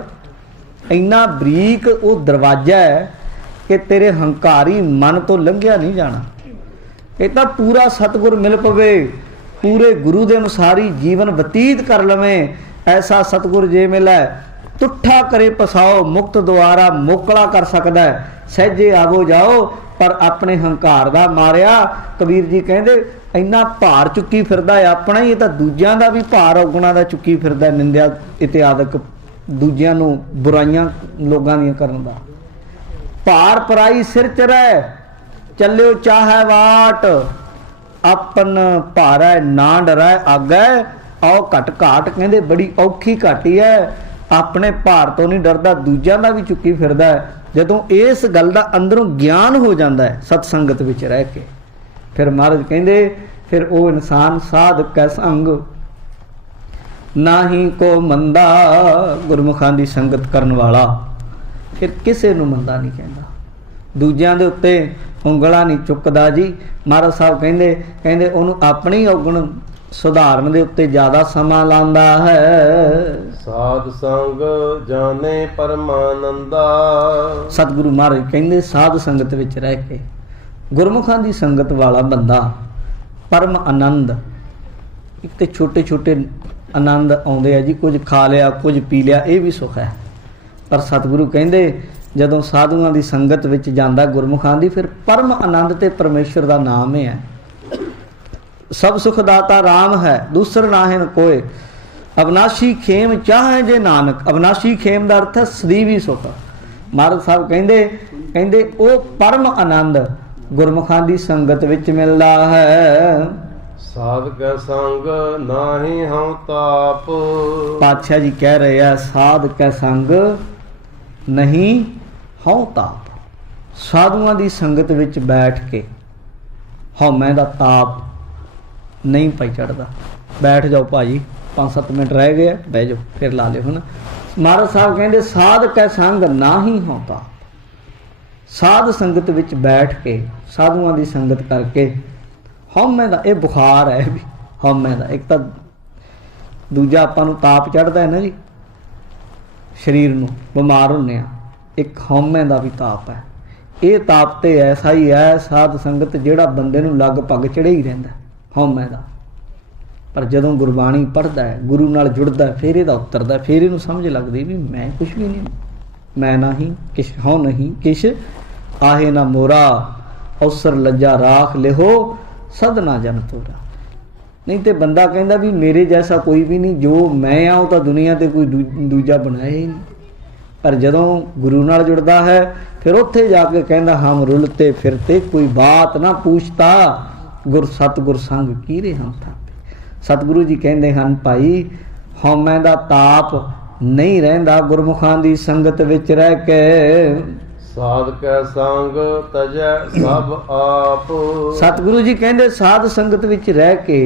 ਇੰਨਾ ਬਰੀਕ ਉਹ ਦਰਵਾਜ਼ਾ ਹੈ ਕਿ ਤੇਰੇ ਹੰਕਾਰੀ ਮਨ ਤੋਂ ਲੰਘਿਆ ਨਹੀਂ ਜਾਣਾ। ਇਹ ਤਾਂ ਪੂਰਾ ਸਤਿਗੁਰ ਮਿਲ ਪਵੇ, ਪੂਰੇ ਗੁਰੂ ਦੇ ਅਨੁਸਾਰੀ ਜੀਵਨ ਬਤੀਤ ਕਰ ਲਵੇਂ। ਐਸਾ ਸਤਿਗੁਰ ਜੇ ਮਿਲੈ, ਤੁੱਠਾ ਕਰੇ ਪਸਾਓ, ਮੁਕਤ ਦੁਆਰਾ ਮੋਕਲਾ ਕਰ ਸਕਦਾ ਹੈ। ਸਹਿਜੇ ਆਵੋ ਜਾਓ, ਪਰ ਆਪਣੇ ਹੰਕਾਰ ਦਾ ਮਾਰਿਆ। ਕਬੀਰ ਜੀ ਕਹਿੰਦੇ ਇੰਨਾ ਭਾਰ ਚੁੱਕੀ ਫਿਰਦਾ ਹੈ ਆਪਣਾ ਹੀ, ਇਹ ਤਾਂ ਦੂਜਿਆਂ ਦਾ ਵੀ ਭਾਰ ਔਗੁਣਾਂ ਦਾ ਚੁੱਕੀ ਫਿਰਦਾ। ਨਿੰਦਿਆ ਇਤਿਆਦਿਕ ਦੂਜਿਆਂ ਨੂੰ ਬੁਰਾਈਆਂ ਲੋਕਾਂ ਦੀਆਂ ਕਰਨ ਦਾ। ਭਾਰ ਪਰਾਈ ਸਿਰ ਚਰੈ, ਚੱਲਿਓ ਚਾਹੇ ਵਾਟ, ਆਪਨ ਭਾਰੈ ਨਾ ਡਰੈ ਆਗੈ, ਆਓ ਘਟ ਘਾਟ। ਕਹਿੰਦੇ ਬੜੀ ਔਖੀ ਘਾਟੀ ਹੈ, ਆਪਣੇ ਭਾਰ ਤੋਂ ਨਹੀਂ ਡਰਦਾ, ਦੂਜਿਆਂ ਦਾ ਵੀ ਚੁੱਕੀ ਫਿਰਦਾ ਹੈ। ਜਦੋਂ ਇਸ ਗੱਲ ਦਾ ਅੰਦਰੋਂ ਗਿਆਨ ਹੋ ਜਾਂਦਾ ਹੈ ਸਤ ਸੰਗਤ ਵਿੱਚ ਰਹਿ ਕੇ, ਫਿਰ ਮਹਾਰਾਜ ਕਹਿੰਦੇ ਫਿਰ ਉਹ ਇਨਸਾਨ ਸਾਧ ਕੈ ਸੰਗ ਨਾਹੀ ਕੋ ਮੰਦਾ। ਗੁਰਮੁਖਾਂ ਦੀ ਸੰਗਤ ਕਰਨ ਵਾਲਾ ਫਿਰ ਕਿਸੇ ਨੂੰ ਮੰਦਾ ਨਹੀਂ ਕਹਿੰਦਾ, ਦੂਜਿਆਂ ਦੇ ਉੱਤੇ ਉਂਗਲਾਂ ਨਹੀਂ ਚੁੱਕਦਾ ਜੀ। ਮਹਾਰਾਜ ਸਾਹਿਬ ਕਹਿੰਦੇ ਉਹਨੂੰ ਆਪਣੀ ਔਗਣ ਸੁਧਾਰਨ ਦੇ ਉੱਤੇ ਜ਼ਿਆਦਾ ਸਮਾਂ ਲਾਉਂਦਾ ਹੈ। ਸਾਧ ਸੰਗ ਜਾਣੇ ਪਰਮਾਨੰਦਾ। ਸਤਿਗੁਰੂ ਮਹਾਰਾਜ ਕਹਿੰਦੇ ਸਾਧ ਸੰਗਤ ਵਿੱਚ ਰਹਿ ਕੇ ਗੁਰਮੁਖਾਂ ਦੀ ਸੰਗਤ ਵਾਲਾ ਬੰਦਾ ਪਰਮ ਆਨੰਦ, ਇੱਕ ਤੇ ਛੋਟੇ ਛੋਟੇ ਆਨੰਦ ਆਉਂਦੇ ਆ ਜੀ, ਕੁਝ ਖਾ ਲਿਆ ਕੁਝ ਪੀ ਲਿਆ, ਇਹ ਵੀ ਸੁੱਖ ਹੈ। ਪਰ ਸਤਿਗੁਰੂ ਕਹਿੰਦੇ ਜਦੋਂ ਸਾਧੂਆਂ ਦੀ ਸੰਗਤ ਵਿੱਚ ਜਾਂਦਾ ਗੁਰਮੁਖਾਂ ਦੀ, ਫਿਰ ਪਰਮ ਆਨੰਦ ਤੇ ਪਰਮੇਸ਼ਰ ਦਾ ਨਾਮ ਹੀ ਹੈ। ਸਭ ਸੁਖ ਦਾਤਾ ਰਾਮ ਹੈ, ਦੂਸਰ ਨਾਹਿਨ ਕੋਏ, ਅਵਨਾਸ਼ੀ ਖੇਮ ਚਾਹੇ ਜੇ ਨਾਨਕ। ਅਵਨਾਸ਼ੀ ਖੇਮ ਦਾ ਅਰਥ ਹੈ ਸਦੀਵੀ ਸੁਖ। ਮਹਾਰਾਜ ਸਾਹਿਬ ਕਹਿੰਦੇ ਉਹ ਪਰਮ ਆਨੰਦ ਗੁਰਮੁਖਾਂ ਦੀ ਸੰਗਤ ਵਿੱਚ ਮਿਲਦਾ ਹੈ। ਸਾਧ ਕੈ ਸੰਗ ਨਾਹੀ ਹਉ ਤਾਪ। ਪਾਤਸ਼ਾਹ ਜੀ ਕਹਿ ਰਹੇ ਆ, ਸਾਧ ਕੈ ਸੰਗ ਨਹੀਂ ਹਉ ਤਾਪ। ਸਾਧੂਆਂ ਦੀ ਸੰਗਤ ਵਿੱਚ ਬੈਠ ਕੇ ਹਉਮੈ ਦਾ ਤਾਪ ਨਹੀਂ ਪਈ ਚੜਦਾ। ਬੈਠ ਜਾਓ ਭਾਜੀ, 5-7 ਮਿੰਟ ਰਹਿ ਗਏ, ਬਹਿ ਜਾਓ, ਫਿਰ ਲਾ ਲਿਓ। ਹੁਣ ਮਹਾਰਾਜ ਸਾਹਿਬ ਕਹਿੰਦੇ ਸਾਧ ਕੈ ਸੰਗ ਨਾਹੀ ਹਉ ਤਾਪ। ਸਾਧ ਸੰਗਤ ਵਿੱਚ ਬੈਠ ਕੇ, ਸਾਧੂਆਂ ਦੀ ਸੰਗਤ ਕਰਕੇ ਹਉਮੈ ਦਾ, ਇਹ ਬੁਖਾਰ ਹੈ ਵੀ ਹਉਮੈ ਦਾ। ਇੱਕ ਤਾਂ ਦੂਜਾ ਆਪਾਂ ਨੂੰ ਤਾਪ ਚੜ੍ਹਦਾ ਹੈ ਨਾ ਜੀ, ਸਰੀਰ ਨੂੰ ਬਿਮਾਰ ਹੁੰਦੇ ਆ, ਇੱਕ ਹਉਮੈ ਦਾ ਵੀ ਤਾਪ ਹੈ। ਇਹ ਤਾਪ ਤੇ ਐਸਾ ਹੀ ਹੈ ਸਾਧ ਸੰਗਤ ਜਿਹੜਾ ਬੰਦੇ ਨੂੰ ਲਗਭਗ ਚੜ੍ਹੇ ਹੀ ਰਹਿੰਦਾ ਹਉਮੈ ਦਾ। ਪਰ ਜਦੋਂ ਗੁਰਬਾਣੀ ਪੜ੍ਹਦਾ ਹੈ, ਗੁਰੂ ਨਾਲ ਜੁੜਦਾ, ਫਿਰ ਇਹਦਾ ਉਤਰਦਾ, ਫਿਰ ਇਹਨੂੰ ਸਮਝ ਲੱਗਦੀ ਵੀ ਮੈਂ ਕੁਛ ਵੀ ਨਹੀਂ, ਮੈਂ ਨਹੀਂ ਕਿਛ ਹਉ ਨਹੀਂ ਕਿਛ ਆਹੇ ਨਾ ਮੋਰਾ, ਅਵਸਰ ਲੱਜਾ ਰਾਖ ਲਿਹੋ ਸਦਨਾ ਜਨ ਤੋਰਾ। ਨਹੀਂ ਤੇ ਬੰਦਾ ਕਹਿੰਦਾ ਵੀ ਮੇਰੇ ਜੈਸਾ ਕੋਈ ਵੀ ਨਹੀਂ, ਜੋ ਮੈਂ ਆ ਉਹ ਤਾਂ ਦੁਨੀਆ ਤੇ ਕੋਈ ਦੂਜਾ ਬਣਾਇਆ ਹੀ ਨਹੀਂ। पर जदों गुरु नाल जुड़दा है फिर उत्थे जाके कहंदा हम रुलते फिरते कोई बात ना पूछता, गुर सतगुर संग कीरे हम थाते। सतगुरु जी कहंदे हन भाई हौमै दा ताप नहीं रहिंदा गुरमुखां दी संगत विच रह के। साध कै संग तजै सब आप। सतगुरु जी कहंदे साध संगत विच रह के,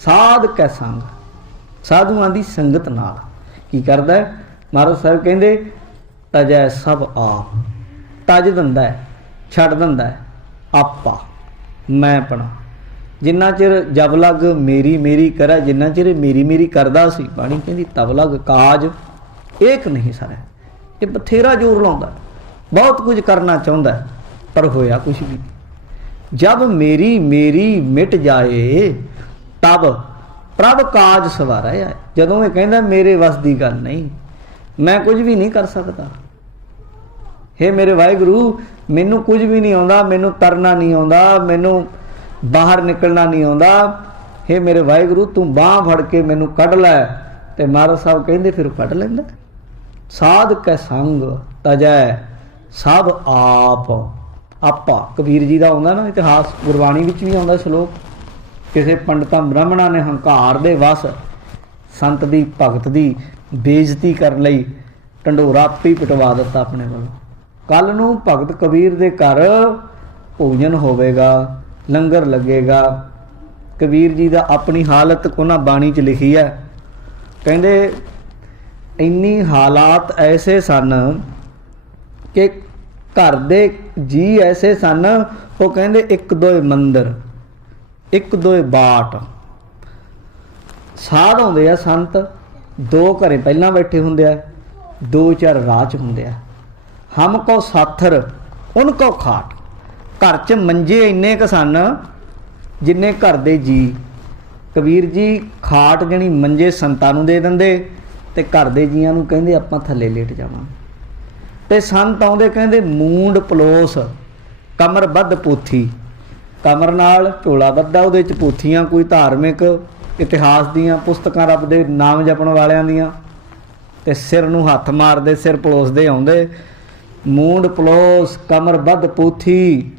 साध कै संग साधुआं दी संगत नाल की करदा है। महाराज साहब कहंदे तजै सब आप, तज दिंदा है, छड्ड दिंदा है आपा मैं अपना। जिन्ना चिर जब लग मेरी मेरी करै, जिन्ना चिर मेरी मेरी करदा सी, बाणी कहंदी तब लग काज एक नहीं सरै। ये बथेरा जोर लाउंदा, बहुत कुछ करना चाहुंदा पर होया कुछ भी नहीं। जब मेरी मेरी मिट जाए तब प्रभ काज सवारा है। जदों ये कहंदा मेरे वस दी गल नहीं, मैं कुछ भी नहीं कर सकता। हे मेरे वाहिगुरु मैनू कुछ भी नहीं आउंदा, मैनू तरना नहीं आउंदा, मैनू बाहर निकलना नहीं आउंदा। हे मेरे वाहिगुरु तू बांह फड़ के मैनू कढ लै। ते महाराज साहब कहंदे फिर कढ लैंदा। साध कै संग तजै सब आप, आपा कबीर जी दा आउंदा ना इतिहास, गुरबाणी विच भी आउंदा श्लोक। किसी पंडितां ब्राह्मणां ने हंकार दे वस संत दी भगत दी बेइज्जती करन लई ढंडोरा आपे ही पिटवा दिता अपने वालों। कल नूं भगत कबीर दे घर भोजन होवेगा, लंगर लगेगा। कबीर जी दा अपनी हालत उन्हां बाणी च लिखी है। कहंदे इन्नी हालात ऐसे सन कि घर दे जी ऐसे सन, वो कहंदे एक दो मंदिर एक दो बाट। साध आउंदे आ संत, दो घरे पहलां बैठे हुंदे आ, दो चार राह च हुंदे आ। हमको साथर उनको खाट। घर च मंजे इन्ने क सन जिन्ने घर दे जी। कबीर जी खाट जणी मंजे संतां नूं दे दिंदे ते घर दे जीआं नूं कहंदे आपां थल्ले लेट जावांगे। ते संत आउंदे कहंदे मूंड पलोस कमरबद्ध पोथी, कमर नाल ਝੋਲਾ ਬੱਧਾ, ਉਹਦੇ 'ਚ ਪੋਥੀਆਂ ਕੋਈ ਧਾਰਮਿਕ ਇਤਿਹਾਸ ਦੀਆਂ ਪੁਸਤਕਾਂ ਰੱਬ ਦੇ ਨਾਮ ਜਪਣ ਵਾਲਿਆਂ ਦੀਆਂ, ਤੇ ਸਿਰ ਨੂੰ ਹੱਥ ਮਾਰਦੇ ਸਿਰ ਪਲੋਸਦੇ ਆਉਂਦੇ। ਮੂੰਡ ਪਲੋਸ ਕਮਰਬੱਧ ਪੋਥੀ,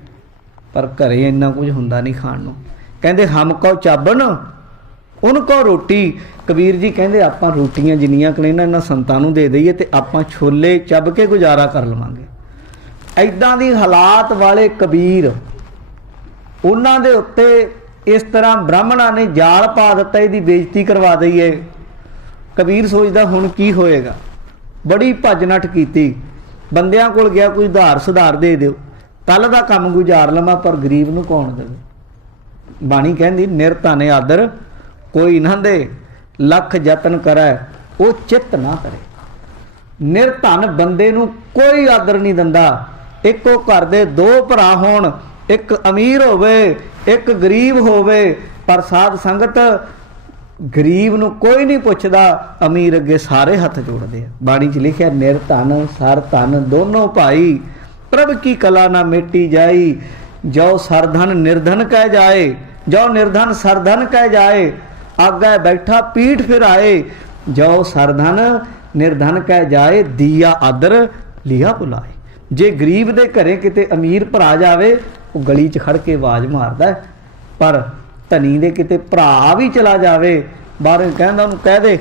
ਪਰ ਘਰੇ ਇੰਨਾ ਕੁਝ ਹੁੰਦਾ ਨਹੀਂ ਖਾਣ ਨੂੰ। ਕਹਿੰਦੇ ਹਮ ਕੋ ਚਾਬਣ ਉਨ ਕੋ ਰੋਟੀ। ਕਬੀਰ ਜੀ ਕਹਿੰਦੇ ਆਪਾਂ ਰੋਟੀਆਂ ਜਿੰਨੀਆਂ ਕੁ ਇਹਨਾਂ ਸੰਤਾਂ ਨੂੰ ਦੇ ਦਈਏ ਤੇ ਆਪਾਂ ਛੋਲੇ ਚੱਬ ਕੇ ਗੁਜ਼ਾਰਾ ਕਰ ਲਵਾਂਗੇ। ਐਦਾਂ ਦੀ ਹਾਲਾਤ ਵਾਲੇ ਕਬੀਰ, ਉਹਨਾਂ ਦੇ ਉੱਤੇ ਇਸ ਤਰ੍ਹਾਂ ਬ੍ਰਾਹਮਣਾਂ ਨੇ ਜਾਲ ਪਾ ਦਿੱਤਾ, ਇਹਦੀ ਬੇਇੱਜ਼ਤੀ ਕਰਵਾ ਦਈਏ। ਕਬੀਰ ਸੋਚਦਾ ਹੁਣ ਕੀ ਹੋਏਗਾ। ਬੜੀ ਭੱਜ ਨੱਠ ਕੀਤੀ, ਬੰਦਿਆਂ ਕੋਲ ਗਿਆ, ਕੋਈ ਉਧਾਰ ਸੁਧਾਰ ਦੇ ਦਿਓ, ਕੱਲ ਦਾ ਕੰਮ ਗੁਜ਼ਾਰ ਲਵਾਂ, ਪਰ ਗਰੀਬ ਨੂੰ ਕੌਣ ਦੇਵੇ। ਬਾਣੀ ਕਹਿੰਦੀ ਨਿਰਧਨ ਆਦਰ ਕੋਈ ਨਾ ਦੇ, ਲੱਖ ਯਤਨ ਕਰੈ ਉਹ ਚਿੱਤ ਨਾ ਕਰੇ। ਨਿਰਧਨ ਬੰਦੇ ਨੂੰ ਕੋਈ ਆਦਰ ਨਹੀਂ ਦਿੰਦਾ। ਇੱਕੋ ਘਰ ਦੇ ਦੋ ਭਰਾ ਹੋਣ, ਇੱਕ ਅਮੀਰ ਹੋਵੇ ਇੱਕ ਗਰੀਬ ਹੋਵੇ, ਪਰ ਸਾਧ ਸੰਗਤ ਗਰੀਬ ਨੂੰ ਕੋਈ ਨਹੀਂ ਪੁੱਛਦਾ, ਅਮੀਰ ਅੱਗੇ ਸਾਰੇ ਹੱਥ ਜੋੜਦੇ ਆ। ਬਾਣੀ 'ਚ ਲਿਖਿਆ ਨਿਰਧਨ ਸਰ ਧਨ ਦੋਨੋਂ ਭਾਈ, ਪ੍ਰਭ ਕੀ ਕਲਾ ਨਾ ਮੇਟੀ ਜਾਈ। ਜੋ ਸਰਧਨ ਨਿਰਧਨ ਕਹਿ ਜਾਏ, ਜੋ ਨਿਰਧਨ ਸਰਧਨ ਕਹਿ ਜਾਏ, ਆਗੇ ਬੈਠਾ ਪੀਠ ਫਿਰ ਆਏ। ਜੋ ਸਰਧਨ ਨਿਰਧਨ ਕਹਿ ਜਾਏ, ਦੀਆ ਆਦਰ ਲਿਆ ਬੁਲਾਏ। ਜੇ ਗਰੀਬ ਦੇ ਘਰੇ ਕਿਤੇ ਅਮੀਰ ਭਰਾ ਜਾਵੇ, ਉਹ ਗਲੀ 'ਚ ਖੜ ਕੇ ਆਵਾਜ਼ ਮਾਰਦਾ, ਪਰ ਧਨੀ ਦੇ ਕਿਤੇ ਭਰਾ ਵੀ ਚਲਾ ਜਾਵੇ, ਬਾਹਰੋਂ ਕਹਿੰਦਾ ਉਹਨੂੰ ਕਹਿ ਦੇ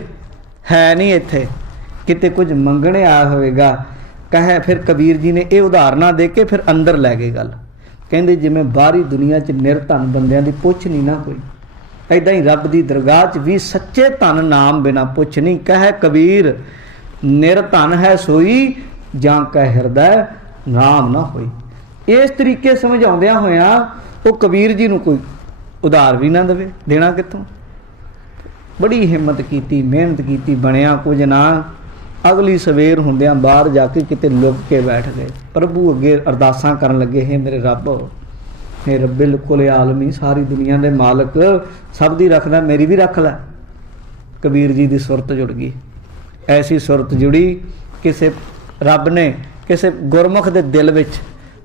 ਹੈ ਨਹੀਂ ਇੱਥੇ, ਕਿਤੇ ਕੁਝ ਮੰਗਣੇ ਆਇਆ ਹੋਵੇਗਾ। ਕਹੇ ਫਿਰ ਕਬੀਰ ਜੀ ਨੇ ਇਹ ਉਦਾਹਰਨਾਂ ਦੇ ਕੇ ਫਿਰ ਅੰਦਰ ਲੈ ਗਏ ਗੱਲ। ਕਹਿੰਦੇ ਜਿਵੇਂ ਬਾਹਰੀ ਦੁਨੀਆ 'ਚ ਨਿਰਧਨ ਬੰਦਿਆਂ ਦੀ ਪੁੱਛ ਨਹੀਂ ਨਾ ਕੋਈ, ਐਦਾਂ ਹੀ ਰੱਬ ਦੀ ਦਰਗਾਹ 'ਚ ਵੀ ਸੱਚੇ ਧਨ ਨਾਮ ਬਿਨਾ ਪੁੱਛ ਨਹੀਂ। ਕਹੇ ਕਬੀਰ ਨਿਰਧਨ ਹੈ ਸੋਈ, ਜਾਂ ਕਹਿ ਹਿਰਦੈ ਨਾਮ ਨਾ ਹੋਈ। ਇਸ ਤਰੀਕੇ ਸਮਝਾਉਂਦਿਆਂ ਹੋਇਆਂ ਉਹ ਕਬੀਰ ਜੀ ਨੂੰ ਕੋਈ ਉਧਾਰ ਵੀ ਨਾ ਦੇਵੇ, ਦੇਣਾ ਕਿੱਥੋਂ। ਬੜੀ ਹਿੰਮਤ ਕੀਤੀ, ਮਿਹਨਤ ਕੀਤੀ, ਬਣਿਆ ਕੁਝ ਨਾ। ਅਗਲੀ ਸਵੇਰ ਹੁੰਦਿਆਂ ਬਾਹਰ ਜਾ ਕੇ ਕਿਤੇ ਲੁਕ ਕੇ ਬੈਠ ਗਏ। ਪ੍ਰਭੂ ਅੱਗੇ ਅਰਦਾਸਾਂ ਕਰਨ ਲੱਗੇ, ਹੇ ਮੇਰੇ ਰੱਬ, ਹੇ ਰੱਬਿਲ ਕੁਲ ਆਲਮੀ, ਸਾਰੀ ਦੁਨੀਆ ਦੇ ਮਾਲਕ, ਸਭ ਦੀ ਰੱਖਦਾ, ਮੇਰੀ ਵੀ ਰੱਖ ਲੈ। ਕਬੀਰ ਜੀ ਦੀ ਸੁਰਤ ਜੁੜ ਗਈ। ਐਸੀ ਸੁਰਤ ਜੁੜੀ, ਕਿਸੇ ਰੱਬ ਨੇ ਕਿਸੇ ਗੁਰਮੁਖ ਦੇ ਦਿਲ ਵਿੱਚ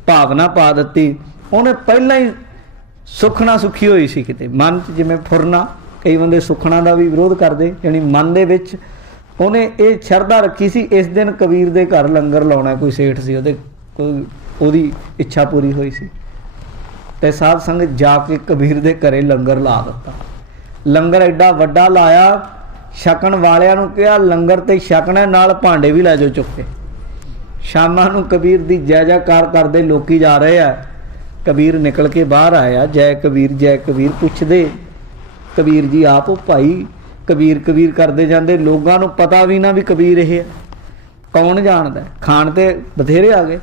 ਭਾਵਨਾ ਪਾ ਦਿੱਤੀ। ਉਹਨੇ ਪਹਿਲਾਂ ਹੀ ਸੁਖਣਾ ਸੁਖੀ ਹੋਈ ਸੀ, ਕਿਤੇ ਮਨ 'ਚ ਜਿਵੇਂ ਫੁਰਨਾ। ਕਈ ਬੰਦੇ ਸੁਖਣਾ ਦਾ ਵੀ ਵਿਰੋਧ ਕਰਦੇ, ਯਾਨੀ ਮਨ ਦੇ ਵਿੱਚ ਉਹਨੇ ਇਹ ਸ਼ਰਧਾ ਰੱਖੀ ਸੀ ਇਸ ਦਿਨ ਕਬੀਰ ਦੇ ਘਰ ਲੰਗਰ ਲਾਉਣਾ। ਕੋਈ ਸੇਠ ਸੀ ਉਹਦੇ, ਕੋਈ ਉਹਦੀ ਇੱਛਾ ਪੂਰੀ ਹੋਈ ਸੀ ਤੇ ਸਾਧ ਸੰਗਤ ਜਾ ਕੇ ਕਬੀਰ ਦੇ ਘਰੇ ਲੰਗਰ ਲਾ ਦਿੱਤਾ। ਲੰਗਰ ਐਡਾ ਵੱਡਾ ਲਾਇਆ, ਛਕਣ ਵਾਲਿਆਂ ਨੂੰ ਕਿਹਾ ਲੰਗਰ ਤੇ ਛਕਣਾ, ਨਾਲ ਭਾਂਡੇ ਵੀ ਲੈ ਜਾਓ ਚੁੱਕ ਕੇ। ਸ਼ਾਮਾਂ ਨੂੰ ਕਬੀਰ ਦੀ ਜੈ ਜੈਕਾਰ ਕਰਦੇ ਲੋਕੀ ਜਾ ਰਹੇ ਆ। ਕਬੀਰ ਨਿਕਲ ਕੇ ਬਾਹਰ ਆਇਆ, ਜੈ ਕਬੀਰ ਪੁੱਛਦੇ ਕਬੀਰ ਜੀ ਆਪ। ਉਹ ਭਾਈ ਕਬੀਰ ਕਬੀਰ ਕਰਦੇ ਜਾਂਦੇ, ਲੋਕਾਂ ਨੂੰ ਪਤਾ ਵੀ ਨਾ ਵੀ ਕਬੀਰ ਇਹ ਹੈ, ਕੌਣ ਜਾਣਦਾ। ਖਾਣ ਤੇ ਬਥੇਰੇ ਆ ਗਏ।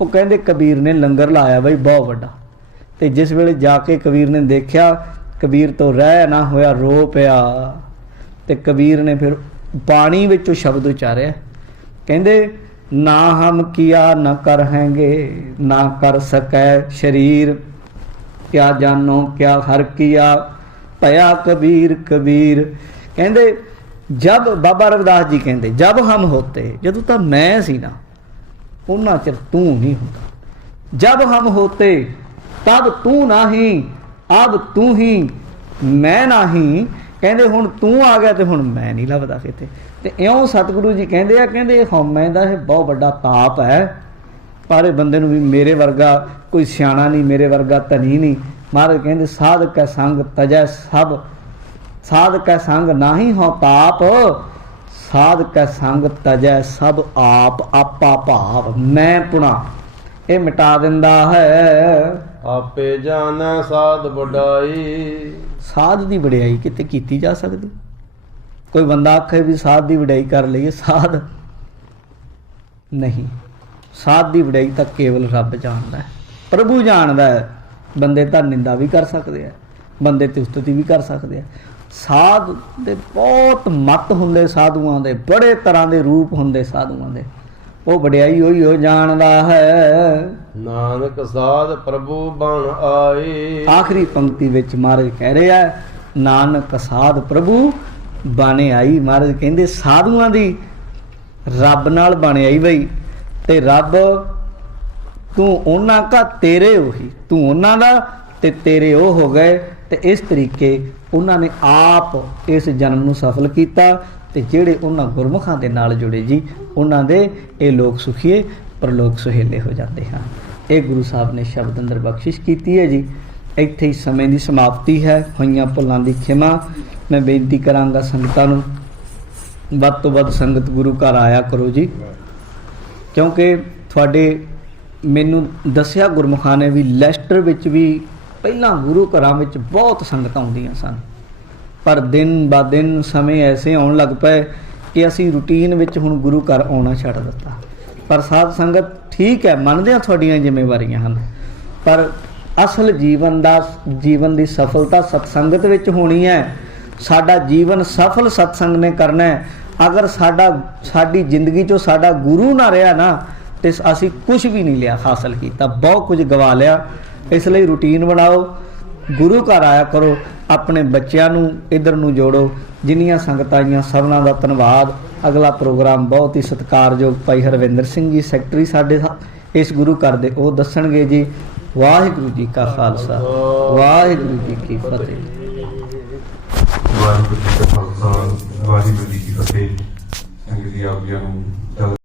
ਉਹ ਕਹਿੰਦੇ ਕਬੀਰ ਨੇ ਲੰਗਰ ਲਾਇਆ ਬਈ ਬਹੁਤ ਵੱਡਾ। ਤੇ ਜਿਸ ਵੇਲੇ ਜਾ ਕੇ ਕਬੀਰ ਨੇ ਦੇਖਿਆ, ਕਬੀਰ ਤੋਂ ਰਹਿ ਨਾ ਹੋਇਆ, ਰੋ ਪਿਆ। ਤੇ ਕਬੀਰ ਨੇ ਫਿਰ ਬਾਣੀ ਵਿੱਚੋਂ ਸ਼ਬਦ ਉਚਾਰਿਆ, ਕਹਿੰਦੇ ਨਾ ਹਮ ਕੀਆ ਨਾ ਕਰ ਹੈਂਗੇ, ਨਾ ਕਰ ਸਕੈ ਸ਼ਰੀਰ, ਕਿਆ ਜਾਨੋ ਕਿਆ ਹਰ ਕੀਆ, ਭਇਆ ਕਬੀਰ ਕਬੀਰ। ਕਹਿੰਦੇ ਜਬ ਬਾਬਾ ਰਵਿਦਾਸ ਜੀ ਕਹਿੰਦੇ ਜਬ ਹਮ ਹੋਤੇ, ਜਦੋਂ ਤਾਂ ਮੈਂ ਸੀ ਨਾ ਉਹਨਾਂ ਚਿਰ ਤੂੰ ਨਹੀਂ ਹੁੰਦਾ। ਜਬ ਹਮ ਹੋਤੇ ਤਬ ਤੂੰ ਨਹੀਂ, ਅਬ ਤੂੰ ਹੀ ਮੈਂ ਨਹੀਂ। ਕਹਿੰਦੇ ਹੁਣ ਤੂੰ ਆ ਗਿਆ ਤੇ ਹੁਣ ਮੈਂ ਨਹੀਂ ਲੱਭਦਾ ਕਿਤੇ। ਤੇ ਇਉਂ ਸਤਿਗੁਰੂ ਜੀ ਕਹਿੰਦੇ ਆ, ਕਹਿੰਦੇ ਹਉਮੈ ਦਾ ਇਹ ਬਹੁਤ ਵੱਡਾ ਤਾਪ ਹੈ। ਪਰ ਇਹ ਬੰਦੇ ਨੂੰ ਵੀ ਮੇਰੇ ਵਰਗਾ ਕੋਈ ਸਿਆਣਾ ਨਹੀਂ, ਮੇਰੇ ਵਰਗਾ ਧਨੀ ਨਹੀਂ। ਮਹਾਰਾਜ ਕਹਿੰਦੇ ਸਾਧ ਕੈ ਸੰਗ ਤਜੈ ਸਭ, ਸਾਧ ਕੈ ਸੰਗ ਨਾਹੀ ਹੋ ਤਾਪ, ਸਾਧ ਕੈ ਸੰਗ ਤਜੈ ਸਭ ਆਪ। ਆਪਾ ਭਾਵ ਮੈਂ ਪੁਣਾ ਇਹ ਮਿਟਾ ਦਿੰਦਾ ਹੈ। ਆਪੇ ਜਾਣੈ ਸਾਧ ਵਡਾਈ। ਸਾਧ ਦੀ ਵਡਿਆਈ ਕਿਤੇ ਕੀਤੀ ਜਾ ਸਕਦੀ? ਕੋਈ ਬੰਦਾ ਆਖੇ ਵੀ ਸਾਧ ਦੀ ਵਡਿਆਈ ਕਰ ਲਈਏ, ਸਾਧ ਨਹੀਂ। ਸਾਧ ਦੀ ਵਡਿਆਈ ਤਾਂ ਕੇਵਲ ਰੱਬ ਜਾਣਦਾ ਹੈ, ਪ੍ਰਭੂ ਜਾਣਦਾ ਹੈ। ਬੰਦੇ ਤਾਂ ਨਿੰਦਾ ਵੀ ਕਰ ਸਕਦੇ ਆ, ਬੰਦੇ ਤੇ ਉਸਤਤੀ ਵੀ ਕਰ ਸਕਦੇ ਆ। ਸਾਧ ਦੇ ਬਹੁਤ ਮੱਤ ਹੁੰਦੇ, ਸਾਧੂਆਂ ਦੇ ਬੜੇ ਤਰ੍ਹਾਂ ਦੇ ਰੂਪ ਹੁੰਦੇ ਸਾਧੂਆਂ ਦੇ। ਉਹ ਵਡਿਆਈ ਉਹੀ ਹੋ ਜਾਣਦਾ ਹੈ। ਨਾਨਕ ਸਾਧ ਪ੍ਰਭੂ ਬਣ ਆਏ। ਆਖਰੀ ਪੰਕਤੀ ਵਿੱਚ ਮਹਾਰਾਜ ਕਹਿ ਰਿਹਾ ਨਾਨਕ ਸਾਧ ਪ੍ਰਭੂ ਬਣ ਆਈ। ਮਹਾਰਾਜ ਕਹਿੰਦੇ ਸਾਧੂਆਂ ਦੀ ਰੱਬ ਨਾਲ ਬਣ ਆਈ ਬਈ। ਤੇ ਰੱਬ ਤੂੰ ਉਹਨਾਂ ਦਾ ਤੇਰੇ ਉਹੀ, ਤੂੰ ਉਹਨਾਂ ਦਾ ਤੇ ਤੇਰੇ ਉਹ ਹੋ ਗਏ। ਤੇ ਇਸ ਤਰੀਕੇ ਉਹਨਾਂ ਨੇ ਆਪ ਇਸ ਜਨਮ ਨੂੰ ਸਫਲ ਕੀਤਾ। ਤੇ ਜਿਹੜੇ ਉਹਨਾਂ ਗੁਰਮੁਖਾਂ ਦੇ ਨਾਲ ਜੁੜੇ ਜੀ, ਉਹਨਾਂ ਦੇ ਇਹ ਲੋਕ ਸੁਖੀਏ ਪਰਲੋਕ ਸੁਹੇਲੇ ਹੋ ਜਾਂਦੇ ਹਨ। ਇਹ ਗੁਰੂ ਸਾਹਿਬ ਨੇ ਸ਼ਬਦ ਅੰਦਰ ਬਖਸ਼ਿਸ਼ ਕੀਤੀ ਹੈ ਜੀ। ਇੱਥੇ ਹੀ ਸਮੇਂ ਦੀ ਸਮਾਪਤੀ ਹੈ। ਹੋਈਆਂ ਭੁੱਲਾਂ ਦੀ ਖਿਮਾ। ਮੈਂ ਬੇਨਤੀ ਕਰਾਂਗਾ ਸੰਗਤਾਂ ਨੂੰ ਵੱਧ ਤੋਂ ਵੱਧ ਸੰਗਤ ਗੁਰੂ ਘਰ ਆਇਆ ਕਰੋ ਜੀ, ਕਿਉਂਕਿ ਤੁਹਾਡੇ ਮੈਨੂੰ ਦੱਸਿਆ ਗੁਰਮੁਖਾਂ ਨੇ ਵੀ ਲੈਸਟਰ ਵਿੱਚ ਵੀ ਪਹਿਲਾਂ ਗੁਰੂ ਘਰਾਂ ਵਿੱਚ ਬਹੁਤ ਸੰਗਤਾਂ ਆਉਂਦੀਆਂ ਸਨ, ਪਰ ਦਿਨ ਬਾ ਦਿਨ ਸਮੇਂ ਐਸੇ ਆਉਣ ਲੱਗ ਪਏ ਕਿ ਅਸੀਂ ਰੂਟੀਨ ਵਿੱਚ ਹੁਣ ਗੁਰੂ ਘਰ ਆਉਣਾ ਛੱਡ ਦਿੱਤਾ। ਪਰ ਸਾਧ ਸੰਗਤ ਠੀਕ ਹੈ, ਮੰਨਦੇ ਹਾਂ ਤੁਹਾਡੀਆਂ ਜ਼ਿੰਮੇਵਾਰੀਆਂ ਹਨ, ਪਰ ਅਸਲ ਜੀਵਨ ਦੀ ਸਫਲਤਾ ਸਤਸੰਗਤ ਵਿੱਚ ਹੋਣੀ ਹੈ। ਸਾਡਾ ਜੀਵਨ ਸਫਲ ਸਤਸੰਗ ਨੇ ਕਰਨਾ ਹੈ। ਅਗਰ ਸਾਡੀ ਜ਼ਿੰਦਗੀ 'ਚੋਂ ਸਾਡਾ ਗੁਰੂ ਨਾ ਰਿਹਾ ਨਾ, ਤੇ ਅਸੀਂ ਕੁਝ ਵੀ ਨਹੀਂ ਲਿਆ, ਹਾਸਲ ਕੀਤਾ, ਬਹੁਤ ਕੁਝ ਗਵਾ ਲਿਆ। ਇਸ ਲਈ ਰੂਟੀਨ ਬਣਾਓ, ਗੁਰੂ ਘਰ ਆਇਆ ਕਰੋ, ਆਪਣੇ ਬੱਚਿਆਂ ਨੂੰ ਇੱਧਰ ਨੂੰ ਜੋੜੋ। ਜਿੰਨੀਆਂ ਸੰਗਤਾਂ ਆਈਆਂ ਸਭਨਾਂ ਦਾ ਧੰਨਵਾਦ। ਅਗਲਾ ਪ੍ਰੋਗਰਾਮ ਬਹੁਤ ਹੀ ਸਤਿਕਾਰਯੋਗ ਭਾਈ ਹਰਵਿੰਦਰ ਸਿੰਘ ਜੀ ਸੈਕਟਰੀ ਸਾਡੇ ਇਸ ਗੁਰੂ ਘਰ ਦੇ, ਉਹ ਦੱਸਣਗੇ ਜੀ। ਵਾਹਿਗੁਰੂ ਜੀ ਕਾ ਖਾਲਸਾ, ਵਾਹਿਗੁਰੂ ਜੀ ਕੀ ਫਤਿਹ। ਵਾਹਿਗੁਰੂ ਜੀ ਕਾ ਖਾਲਸਾ, ਵਾਹਿਗੁਰੂ ਜੀ ਕੀ ਫਤਿਹ। ਸੰਗਤ ਜੀ ਆਪ ਜੀ ਨੂੰ